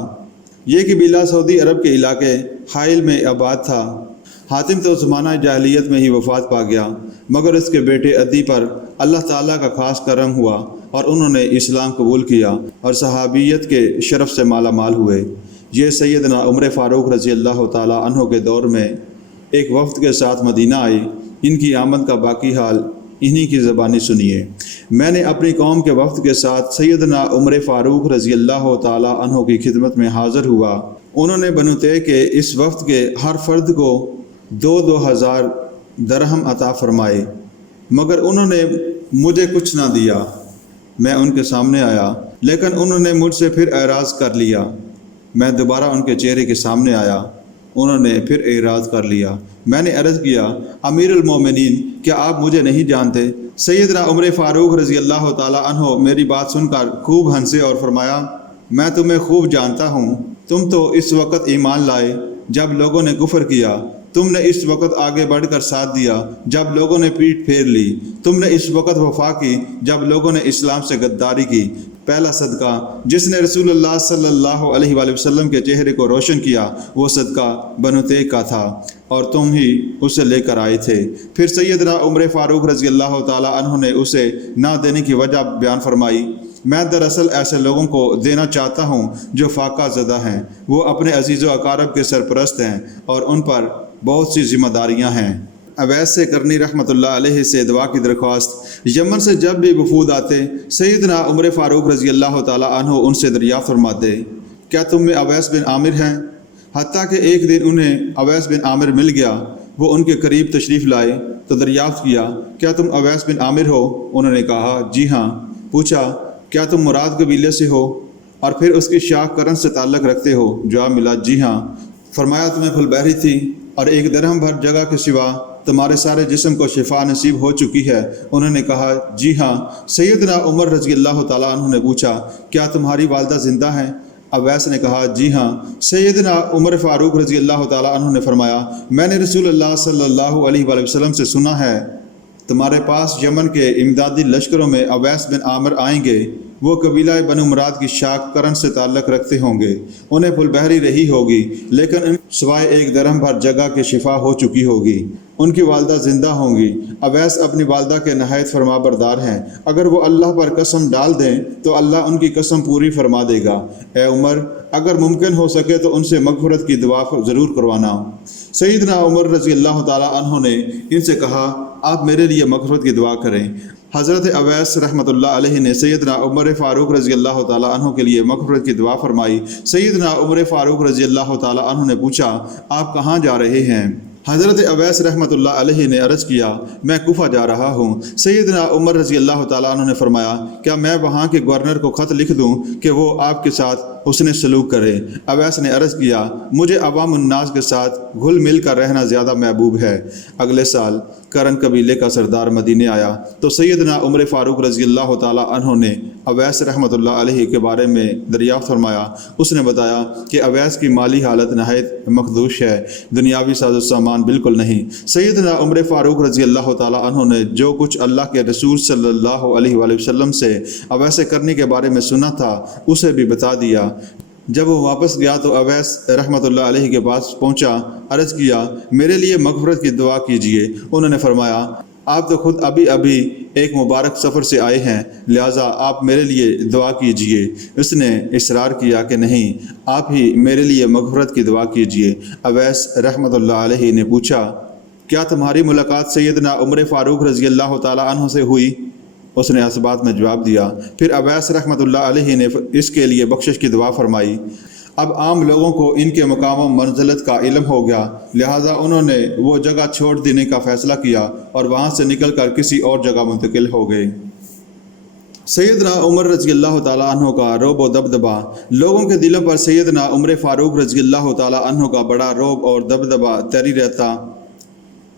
یہ قبیلہ سعودی عرب کے علاقے حائل میں آباد تھا۔ حاتم تو زمانہ جاہلیت میں ہی وفات پا گیا، مگر اس کے بیٹے عدی پر اللہ تعالیٰ کا خاص کرم ہوا اور انہوں نے اسلام قبول کیا اور صحابیت کے شرف سے مالا مال ہوئے۔ یہ سیدنا عمر فاروق رضی اللہ تعالیٰ عنہ کے دور میں ایک وفد کے ساتھ مدینہ آئے۔ ان کی آمد کا باقی حال انہی کی زبانی سنیے۔ میں نے اپنی قوم کے وفد کے ساتھ سیدنا عمر فاروق رضی اللہ تعالیٰ عنہ کی خدمت میں حاضر ہوا۔ انہوں نے بنو طے کے اس وفد کے ہر فرد کو 2,000 درہم عطا فرمائے، مگر انہوں نے مجھے کچھ نہ دیا۔ میں ان کے سامنے آیا لیکن انہوں نے مجھ سے پھر اعراض کر لیا۔ میں دوبارہ ان کے چہرے کے سامنے آیا، انہوں نے پھر اعراض کر لیا۔ میں نے عرض کیا امیر المومنین کیا آپ مجھے نہیں جانتے؟ سیدنا عمر فاروق رضی اللہ تعالیٰ عنہ میری بات سن کر خوب ہنسے اور فرمایا میں تمہیں خوب جانتا ہوں۔ تم تو اس وقت ایمان لائے جب لوگوں نے کفر کیا، تم نے اس وقت آگے بڑھ کر ساتھ دیا جب لوگوں نے پیٹھ پھیر لی، تم نے اس وقت وفا کی جب لوگوں نے اسلام سے غداری کی۔ پہلا صدقہ جس نے رسول اللہ صلی اللہ علیہ وآلہ وسلم کے چہرے کو روشن کیا وہ صدقہ بنو طے کا تھا اور تم ہی اسے لے کر آئے تھے۔ پھر سیدنا عمر فاروق رضی اللہ تعالیٰ عنہ نے اسے نہ دینے کی وجہ بیان فرمائی۔ میں دراصل ایسے لوگوں کو دینا چاہتا ہوں جو فاقہ زدہ ہیں، وہ اپنے عزیز و اقارب کے سرپرست ہیں اور ان پر بہت سی ذمہ داریاں ہیں۔ اویس سے کرنی رحمۃ اللہ علیہ سے دعا کی درخواست۔ یمن سے جب بھی وفود آتے سیدنا عمر فاروق رضی اللہ تعالیٰ عنہ ان سے دریافت فرماتے کیا تم میں اویس بن عامر ہیں؟ حتیٰ کہ ایک دن انہیں اویس بن عامر مل گیا۔ وہ ان کے قریب تشریف لائے تو دریافت کیا کیا تم اویس بن عامر ہو؟ انہوں نے کہا جی ہاں۔ پوچھا کیا تم مراد قبیلے سے ہو اور پھر اس کی شاخ کرن سے تعلق رکھتے ہو؟ جواب ملا جی ہاں۔ فرمایا تمہیں پھل بحری تھی اور ایک درہم بھر جگہ کے سوا تمہارے سارے جسم کو شفا نصیب ہو چکی ہے؟ انہوں نے کہا جی ہاں۔ سیدنا عمر رضی اللہ تعالیٰ عنہ نے پوچھا کیا تمہاری والدہ زندہ ہیں؟ اویس نے کہا جی ہاں۔ سیدنا عمر فاروق رضی اللہ تعالیٰ عنہ نے فرمایا میں نے رسول اللہ صلی اللہ علیہ وآلہ وسلم سے سنا ہے تمہارے پاس یمن کے امدادی لشکروں میں اویس بن عامر آئیں گے۔ وہ قبیلہ بنو مراد کی شاخ کرن سے تعلق رکھتے ہوں گے۔ انہیں پھل بحری رہی ہوگی لیکن ان سوائے ایک درہم بھر جگہ کے شفا ہو چکی ہوگی۔ ان کی والدہ زندہ ہوں گی۔ اویس اپنی والدہ کے نہایت فرما بردار ہیں، اگر وہ اللہ پر قسم ڈال دیں تو اللہ ان کی قسم پوری فرما دے گا۔ اے عمر اگر ممکن ہو سکے تو ان سے مغفرت کی دعا ضرور کروانا۔ سیدنا عمر رضی اللہ تعالیٰ عنہ نے ان سے کہا آپ میرے لیے مغفرت کی دعا کریں۔ حضرت اویس رحمۃ اللہ علیہ نے سیدنا عمر فاروق رضی اللہ تعالیٰ عنہ کے لیے مغفرت کی دعا فرمائی۔ سیدنا عمر فاروق رضی اللہ تعالیٰ عنہ نے پوچھا آپ کہاں جا رہے ہیں؟ حضرت اویس رحمۃ اللہ علیہ نے عرض کیا میں کوفہ جا رہا ہوں۔ سیدنا عمر رضی اللہ تعالیٰ عنہ نے فرمایا کیا میں وہاں کے گورنر کو خط لکھ دوں کہ وہ آپ کے ساتھ حسن سلوک کرے؟ اویس نے عرض کیا مجھے عوام الناس کے ساتھ گھل مل کر رہنا زیادہ محبوب ہے۔ اگلے سال کرن قبیلے کا سردار مدینے آیا تو سیدنا عمر فاروق رضی اللہ تعالیٰ عنہ نے اویس رحمۃ اللہ علیہ کے بارے میں دریافت فرمایا۔ اس نے بتایا کہ اویس کی مالی حالت نہایت مخدوش ہے، دنیاوی ساز و سامان بالکل نہیں۔ سیدنا عمر فاروق رضی اللہ تعالیٰ عنہ نے جو کچھ اللہ کے رسول صلی اللہ علیہ وآلہ وسلم سے اویس کرنی کے بارے میں سنا تھا اسے بھی بتا دیا۔ جب وہ واپس گیا تو اویس رحمۃ اللہ علیہ کے پاس پہنچا، عرض کیا میرے لیے مغفرت کی دعا کیجیے۔ انہوں نے فرمایا آپ تو خود ابھی ایک مبارک سفر سے آئے ہیں، لہٰذا آپ میرے لیے دعا کیجیے۔ اس نے اصرار کیا کہ نہیں آپ ہی میرے لیے مغفرت کی دعا کیجیے۔ اویس رحمۃ اللہ علیہ نے پوچھا کیا تمہاری ملاقات سیدنا عمر فاروق رضی اللہ تعالیٰ عنہ سے ہوئی؟ اس نے اس بات میں جواب دیا۔ پھر اویس رحمۃ اللہ علیہ نے اس کے لیے بخشش کی دعا فرمائی۔ اب عام لوگوں کو ان کے مقام و منزلت کا علم ہو گیا، لہٰذا انہوں نے وہ جگہ چھوڑ دینے کا فیصلہ کیا اور وہاں سے نکل کر کسی اور جگہ منتقل ہو گئے۔ سیدنا عمر رضی اللہ تعالیٰ عنہ کا رعب و دبدبہ۔ لوگوں کے دلوں پر سیدنا عمر فاروق رضی اللہ تعالیٰ عنہ کا بڑا رعب اور دبدبہ طاری رہتا،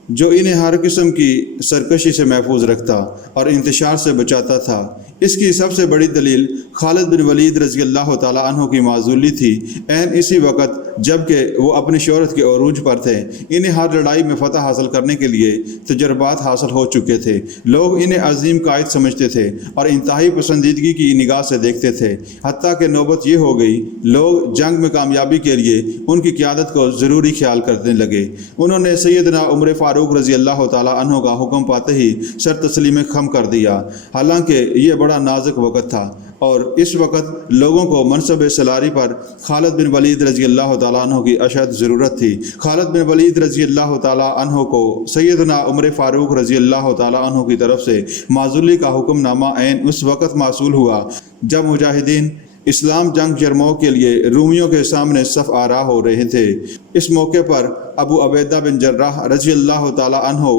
جو انہیں ہر قسم کی سرکشی سے محفوظ رکھتا اور انتشار سے بچاتا تھا۔ اس کی سب سے بڑی دلیل خالد بن ولید رضی اللہ تعالیٰ عنہ کی معزولی تھی۔ عین اسی وقت جب کہ وہ اپنی شہرت کے عروج پر تھے، انہیں ہر لڑائی میں فتح حاصل کرنے کے لیے تجربات حاصل ہو چکے تھے۔ لوگ انہیں عظیم قائد سمجھتے تھے اور انتہائی پسندیدگی کی نگاہ سے دیکھتے تھے، حتیٰ کہ نوبت یہ ہو گئی لوگ جنگ میں کامیابی کے لیے ان کی قیادت کو ضروری خیال کرنے لگے۔ انہوں نے سیدنا عمر فاروق رضی اللہ تعالیٰ عنہ کا حکم پاتے ہی سر تسلیم خم کر دیا، حالانکہ یہ بڑا نازک وقت تھا اور اس وقت لوگوں کو منصب سلاری پر خالد بن ولید رضی اللہ تعالیٰ عنہ کی اشد ضرورت تھی۔ خالد بن ولید رضی اللہ تعالیٰ عنہ کو سیدنا عمر فاروق رضی اللہ تعالیٰ عنہ کی طرف سے معزولی کا حکم نامہ عین اس وقت موصول ہوا جب مجاہدین اسلام جنگ یرموک کے لیے رومیوں کے سامنے صف آرا ہو رہے تھے۔ اس موقع پر ابو عبیدہ بن جراح رضی اللہ تعالیٰ عنہ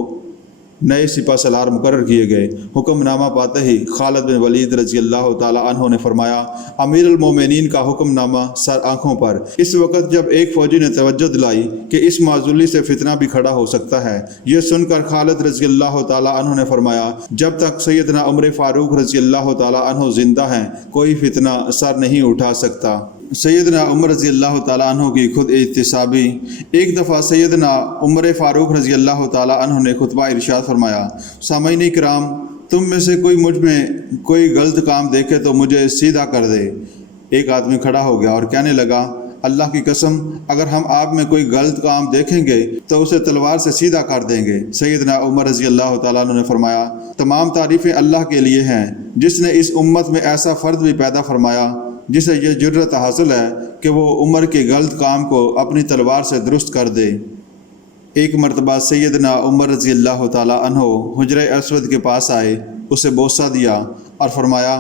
نئے سپہ سالار مقرر کیے گئے۔ حکم نامہ پاتے ہی خالد بن ولید رضی اللہ تعالیٰ عنہ نے فرمایا، امیر المومنین کا حکم نامہ سر آنکھوں پر۔ اس وقت جب ایک فوجی نے توجہ دلائی کہ اس معزولی سے فتنہ بھی کھڑا ہو سکتا ہے، یہ سن کر خالد رضی اللہ تعالیٰ عنہ نے فرمایا، جب تک سیدنا عمر فاروق رضی اللہ تعالیٰ عنہ زندہ ہیں کوئی فتنہ سر نہیں اٹھا سکتا۔ سیدنا عمر رضی اللہ تعالیٰ عنہ کی خود احتسابی۔ ایک دفعہ سیدنا عمر فاروق رضی اللہ تعالیٰ عنہ نے خطبہ ارشاد فرمایا، سامعین کرام، تم میں سے کوئی مجھ میں کوئی غلط کام دیکھے تو مجھے سیدھا کر دے۔ ایک آدمی کھڑا ہو گیا اور کہنے لگا، اللہ کی قسم، اگر ہم آپ میں کوئی غلط کام دیکھیں گے تو اسے تلوار سے سیدھا کر دیں گے۔ سیدنا عمر رضی اللہ تعالیٰ عنہ نے فرمایا، تمام تعریفیں اللہ کے لیے ہیں جس نے اس امت میں ایسا فرد بھی پیدا فرمایا جسے یہ جرت حاصل ہے کہ وہ عمر کے غلط کام کو اپنی تلوار سے درست کر دے۔ ایک مرتبہ سیدنا عمر رضی اللہ تعالیٰ عنہ حجرہ اسود کے پاس آئے، اسے بوسہ دیا اور فرمایا،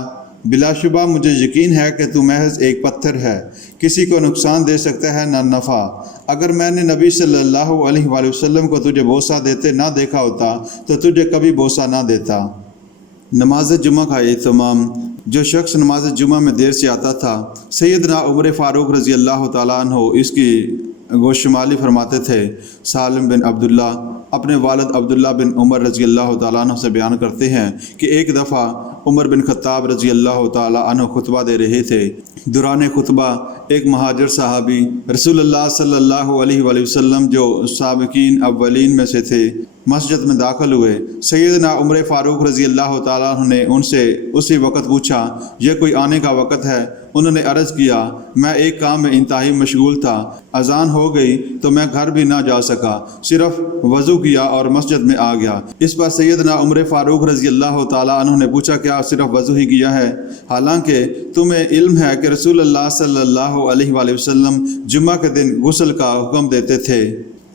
بلا شبہ مجھے یقین ہے کہ تو محض ایک پتھر ہے، کسی کو نقصان دے سکتا ہے نہ نفع۔ اگر میں نے نبی صلی اللہ علیہ وآلہ وسلم کو تجھے بوسہ دیتے نہ دیکھا ہوتا تو تجھے کبھی بوسہ نہ دیتا۔ نماز جمعہ کا اہتمام۔ جو شخص نماز جمعہ میں دیر سے آتا تھا، سیدنا عمر فاروق رضی اللہ تعالیٰ عنہ اس کی گوشمالی فرماتے تھے۔ سالم بن عبداللہ اپنے والد عبداللہ بن عمر رضی اللہ تعالیٰ عنہ سے بیان کرتے ہیں کہ ایک دفعہ عمر بن خطاب رضی اللہ تعالیٰ عنہ خطبہ دے رہے تھے۔ دوران خطبہ ایک مہاجر صحابی رسول اللہ صلی اللہ علیہ وآلہ وسلم جو سابقین اولین میں سے تھے مسجد میں داخل ہوئے۔ سیدنا عمر فاروق رضی اللہ تعالیٰ عنہ نے ان سے اسی وقت پوچھا، یہ کوئی آنے کا وقت ہے؟ انہوں نے عرض کیا، میں ایک کام میں انتہائی مشغول تھا، اذان ہو گئی تو میں گھر بھی نہ جا سکا، صرف وضو کیا اور مسجد میں آ گیا۔ اس پر سیدنا عمر فاروق رضی اللہ تعالیٰ عنہ نے پوچھا، کیا صرف وضو ہی کیا ہے؟ حالانکہ تمہیں علم ہے کہ رسول اللہ صلی اللہ علیہ وآلہ وسلم جمعہ کے دن غسل کا حکم دیتے تھے۔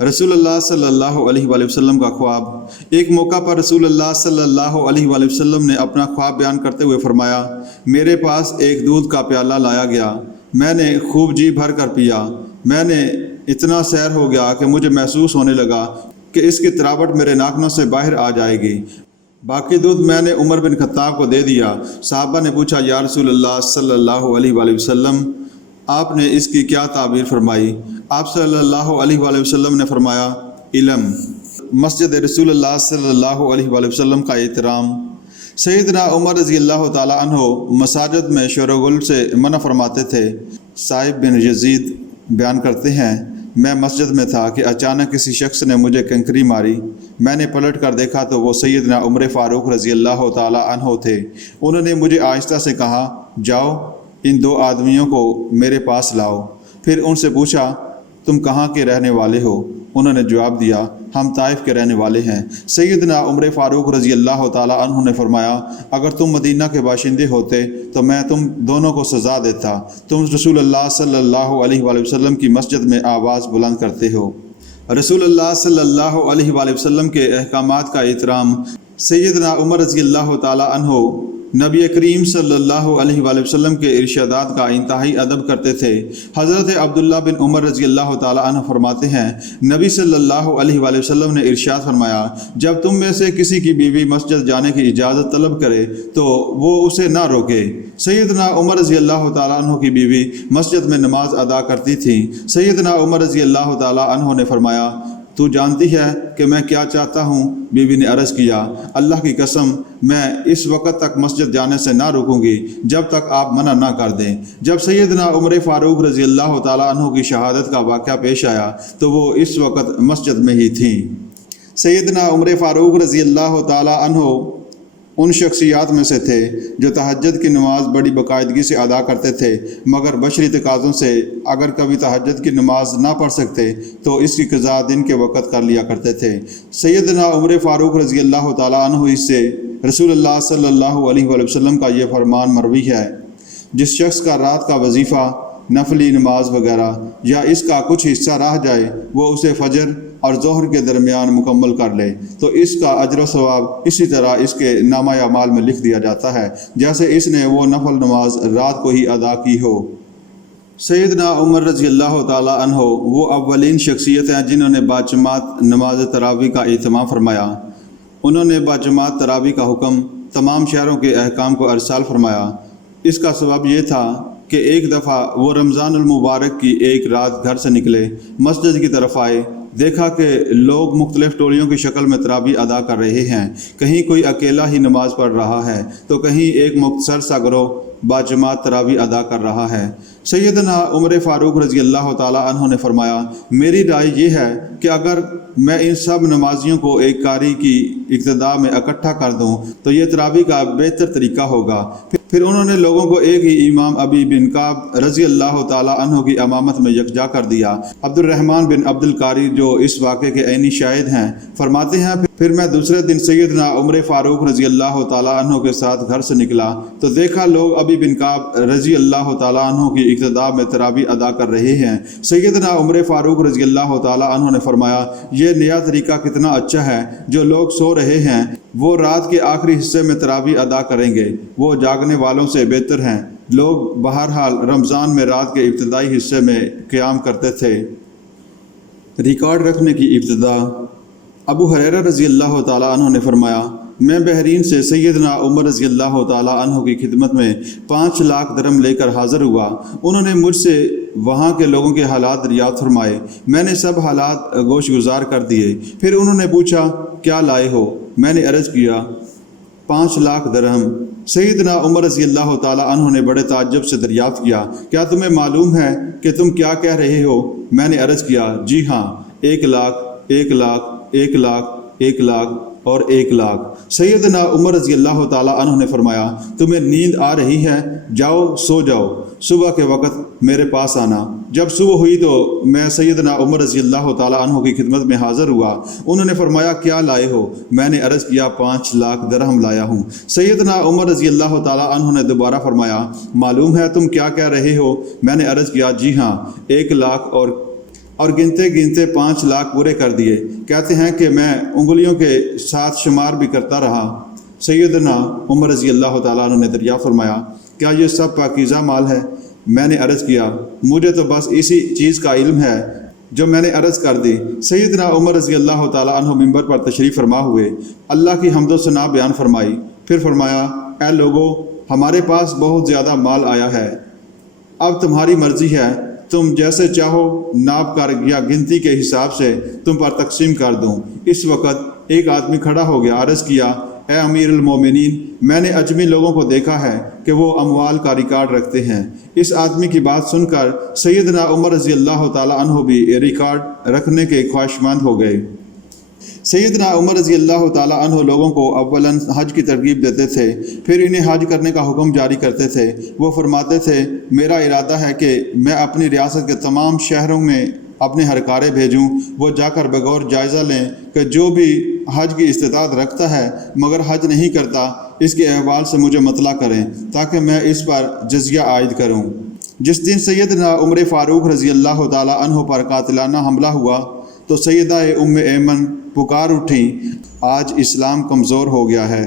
رسول اللہ صلی اللہ علیہ وآلہ وسلم کا خواب۔ ایک موقع پر رسول اللہ صلی اللہ علیہ وآلہ وسلم نے اپنا خواب بیان کرتے ہوئے فرمایا، میرے پاس ایک دودھ کا پیالہ لایا گیا، میں نے خوب جی بھر کر پیا، میں نے اتنا سیر ہو گیا کہ مجھے محسوس ہونے لگا کہ اس کی تراوٹ میرے ناخنوں سے باہر آ جائے گی۔ باقی دودھ میں نے عمر بن خطاب کو دے دیا۔ صحابہ نے پوچھا، یا رسول اللہ صلی اللہ علیہ وآلہ وسلم، آپ نے اس کی کیا تعبیر فرمائی؟ آپ صلی اللہ علیہ وآلہ وسلم نے فرمایا، علم۔ مسجد رسول اللہ صلی اللہ علیہ وآلہ وسلم کا احترام۔ سیدنا عمر رضی اللہ تعالیٰ عنہ مساجد میں شور و غل سے منع فرماتے تھے۔ صاحب بن یزید بیان کرتے ہیں، میں مسجد میں تھا کہ اچانک کسی شخص نے مجھے کنکری ماری، میں نے پلٹ کر دیکھا تو وہ سیدنا عمر فاروق رضی اللہ تعالیٰ عنہ تھے۔ انہوں نے مجھے آہستہ سے کہا، جاؤ ان دو آدمیوں کو میرے پاس لاؤ۔ پھر ان سے پوچھا، تم کہاں کے رہنے والے ہو؟ انہوں نے جواب دیا، ہم طائف کے رہنے والے ہیں۔ سیدنا عمر فاروق رضی اللہ تعالیٰ عنہ نے فرمایا، اگر تم مدینہ کے باشندے ہوتے تو میں تم دونوں کو سزا دیتا، تم رسول اللہ صلی اللہ علیہ وآلہ وسلم کی مسجد میں آواز بلند کرتے ہو۔ رسول اللہ صلی اللہ علیہ وآلہ وسلم کے احکامات کا احترام۔ سیدنا عمر رضی اللہ تعالیٰ عنہ نبی کریم صلی اللہ علیہ وآلہ وسلم کے ارشادات کا انتہائی ادب کرتے تھے۔ حضرت عبداللہ بن عمر رضی اللہ تعالیٰ عنہ فرماتے ہیں، نبی صلی اللہ علیہ وآلہ وسلم نے ارشاد فرمایا، جب تم میں سے کسی کی بیوی مسجد جانے کی اجازت طلب کرے تو وہ اسے نہ روکے۔ سیدنا عمر رضی اللہ تعالیٰ عنہ کی بیوی مسجد میں نماز ادا کرتی تھی۔ سیدنا عمر رضی اللہ تعالیٰ عنہ نے فرمایا، تو جانتی ہے کہ میں کیا چاہتا ہوں؟ بیوی نے عرض کیا، اللہ کی قسم میں اس وقت تک مسجد جانے سے نہ رکوں گی جب تک آپ منع نہ کر دیں۔ جب سیدنا عمر فاروق رضی اللہ تعالیٰ عنہ کی شہادت کا واقعہ پیش آیا تو وہ اس وقت مسجد میں ہی تھیں۔ سیدنا عمر فاروق رضی اللہ تعالیٰ عنہ ان شخصیات میں سے تھے جو تہجد کی نماز بڑی باقاعدگی سے ادا کرتے تھے، مگر بشری تقاضوں سے اگر کبھی تہجد کی نماز نہ پڑھ سکتے تو اس کی قضا دن کے وقت کر لیا کرتے تھے۔ سیدنا عمر فاروق رضی اللہ تعالیٰ عنہ اس سے رسول اللہ صلی اللہ علیہ وآلہ وسلم کا یہ فرمان مروی ہے، جس شخص کا رات کا وظیفہ، نفلی نماز وغیرہ یا اس کا کچھ حصہ رہ جائے وہ اسے فجر اور ظہر کے درمیان مکمل کر لے تو اس کا اجر و ثواب اسی طرح اس کے نامہ اعمال میں لکھ دیا جاتا ہے جیسے اس نے وہ نفل نماز رات کو ہی ادا کی ہو۔ سیدنا عمر رضی اللہ تعالیٰ عنہ وہ اولین شخصیت ہیں جنہوں نے باجماعت نماز تراویح کا اہتمام فرمایا۔ انہوں نے باجماعت تراویح کا حکم تمام شہروں کے احکام کو ارسال فرمایا۔ اس کا سبب یہ تھا کہ ایک دفعہ وہ رمضان المبارک کی ایک رات گھر سے نکلے، مسجد کی طرف آئے، دیکھا کہ لوگ مختلف ٹولیوں کی شکل میں تراویح ادا کر رہے ہیں، کہیں کوئی اکیلا ہی نماز پڑھ رہا ہے تو کہیں ایک مختصر سا گروہ باجماعت تراویح ادا کر رہا ہے۔ سیدنا عمر فاروق رضی اللہ تعالیٰ عنہ نے فرمایا، میری رائے یہ ہے کہ اگر میں ان سب نمازیوں کو ایک قاری کی اقتداء میں اکٹھا کر دوں تو یہ تراویح کا بہتر طریقہ ہوگا۔ پھر انہوں نے لوگوں کو ایک ہی امام ابی بن کعب رضی اللہ تعالیٰ عنہ کی امامت میں یکجا کر دیا۔ عبد الرحمن بن عبد القاری جو اس واقعے کے عینی شاہد ہیں فرماتے ہیں، پھر میں دوسرے دن سیدنا عمر فاروق رضی اللہ تعالیٰ عنہ کے ساتھ گھر سے نکلا تو دیکھا لوگ ابی بن کعب رضی اللہ تعالیٰ عنہ کی اقتداء میں تراویح ادا کر رہے ہیں۔ سیدنا عمر فاروق رضی اللہ تعالیٰ عنہ نے فرمایا، یہ نیا طریقہ کتنا اچھا ہے، جو لوگ سو رہے ہیں وہ رات کے آخری حصے میں تراویح ادا کریں گے، وہ جاگنے والوں سے بہتر ہیں۔ لوگ بہرحال رمضان میں رات کے ابتدائی حصے میں قیام کرتے تھے۔ ریکارڈ رکھنے کی ابتدا۔ ابو ہریرہ رضی اللہ تعالیٰ عنہ نے فرمایا، میں بحرین سے سیدنا عمر رضی اللہ تعالیٰ عنہ کی خدمت میں 5 لاکھ درہم لے کر حاضر ہوا۔ انہوں نے مجھ سے وہاں کے لوگوں کے حالات دریافت فرمائے، میں نے سب حالات گوش گزار کر دیے۔ پھر انہوں نے پوچھا، کیا لائے ہو؟ میں نے عرض کیا، 5 لاکھ درہم۔ سیدنا عمر رضی اللہ تعالیٰ عنہ نے بڑے تعجب سے دریافت کیا، کیا تمہیں معلوم ہے کہ تم کیا کہہ رہے ہو؟ میں نے عرض کیا، جی ہاں، 1 لاکھ، 1 لاکھ، 1 لاکھ، 1 لاکھ اور 1 لاکھ۔ سیدنا عمر رضی اللہ تعالیٰ عنہ نے فرمایا، تمہیں نیند آ رہی ہے، جاؤ سو جاؤ، صبح کے وقت میرے پاس آنا۔ جب صبح ہوئی تو میں سیدنا عمر رضی اللہ تعالیٰ عنہ کی خدمت میں حاضر ہوا۔ انہوں نے فرمایا، کیا لائے ہو؟ میں نے عرض کیا، 5 لاکھ درہم لایا ہوں۔ سیدنا عمر رضی اللہ تعالیٰ عنہ نے دوبارہ فرمایا، معلوم ہے تم کیا کہہ رہے ہو؟ میں نے عرض کیا، جی ہاں، 1 لاکھ اور گنتے گنتے 5 لاکھ پورے کر دیے۔ کہتے ہیں کہ میں انگلیوں کے ساتھ شمار بھی کرتا رہا۔ سیدنا عمر رضی اللہ تعالیٰ عنہ نے دریافت فرمایا، کیا یہ سب پاکیزہ مال ہے؟ میں نے عرض کیا، مجھے تو بس اسی چیز کا علم ہے جو میں نے عرض کر دی۔ سیدنا عمر رضی اللہ تعالیٰ عنہ منبر پر تشریف فرما ہوئے، اللہ کی حمد و ثنا بیان فرمائی، پھر فرمایا، اے لوگو، ہمارے پاس بہت زیادہ مال آیا ہے، اب تمہاری مرضی ہے، تم جیسے چاہو ناپ کر یا گنتی کے حساب سے تم پر تقسیم کر دوں۔ اس وقت ایک آدمی کھڑا ہو گیا، عرض کیا، اے امیر المومنین، میں نے اجمی لوگوں کو دیکھا ہے کہ وہ اموال کا ریکارڈ رکھتے ہیں۔ اس آدمی کی بات سن کر سیدنا عمر رضی اللہ تعالیٰ عنہ بھی ریکارڈ رکھنے کے خواہشمند ہو گئے۔ سیدنا عمر رضی اللہ تعالیٰ عنہ لوگوں کو اولاً حج کی ترغیب دیتے تھے، پھر انہیں حج کرنے کا حکم جاری کرتے تھے۔ وہ فرماتے تھے، میرا ارادہ ہے کہ میں اپنی ریاست کے تمام شہروں میں اپنے ہرکارے بھیجوں، وہ جا کر بغور جائزہ لیں کہ جو بھی حج کی استطاعت رکھتا ہے مگر حج نہیں کرتا، اس کے احوال سے مجھے مطلع کریں تاکہ میں اس پر جزیہ عائد کروں۔ جس دن سیدنا عمر فاروق رضی اللہ تعالیٰ عنہ پر قاتلانہ حملہ ہوا تو سیدہ ام ایمن پکار اٹھیں، آج اسلام کمزور ہو گیا ہے۔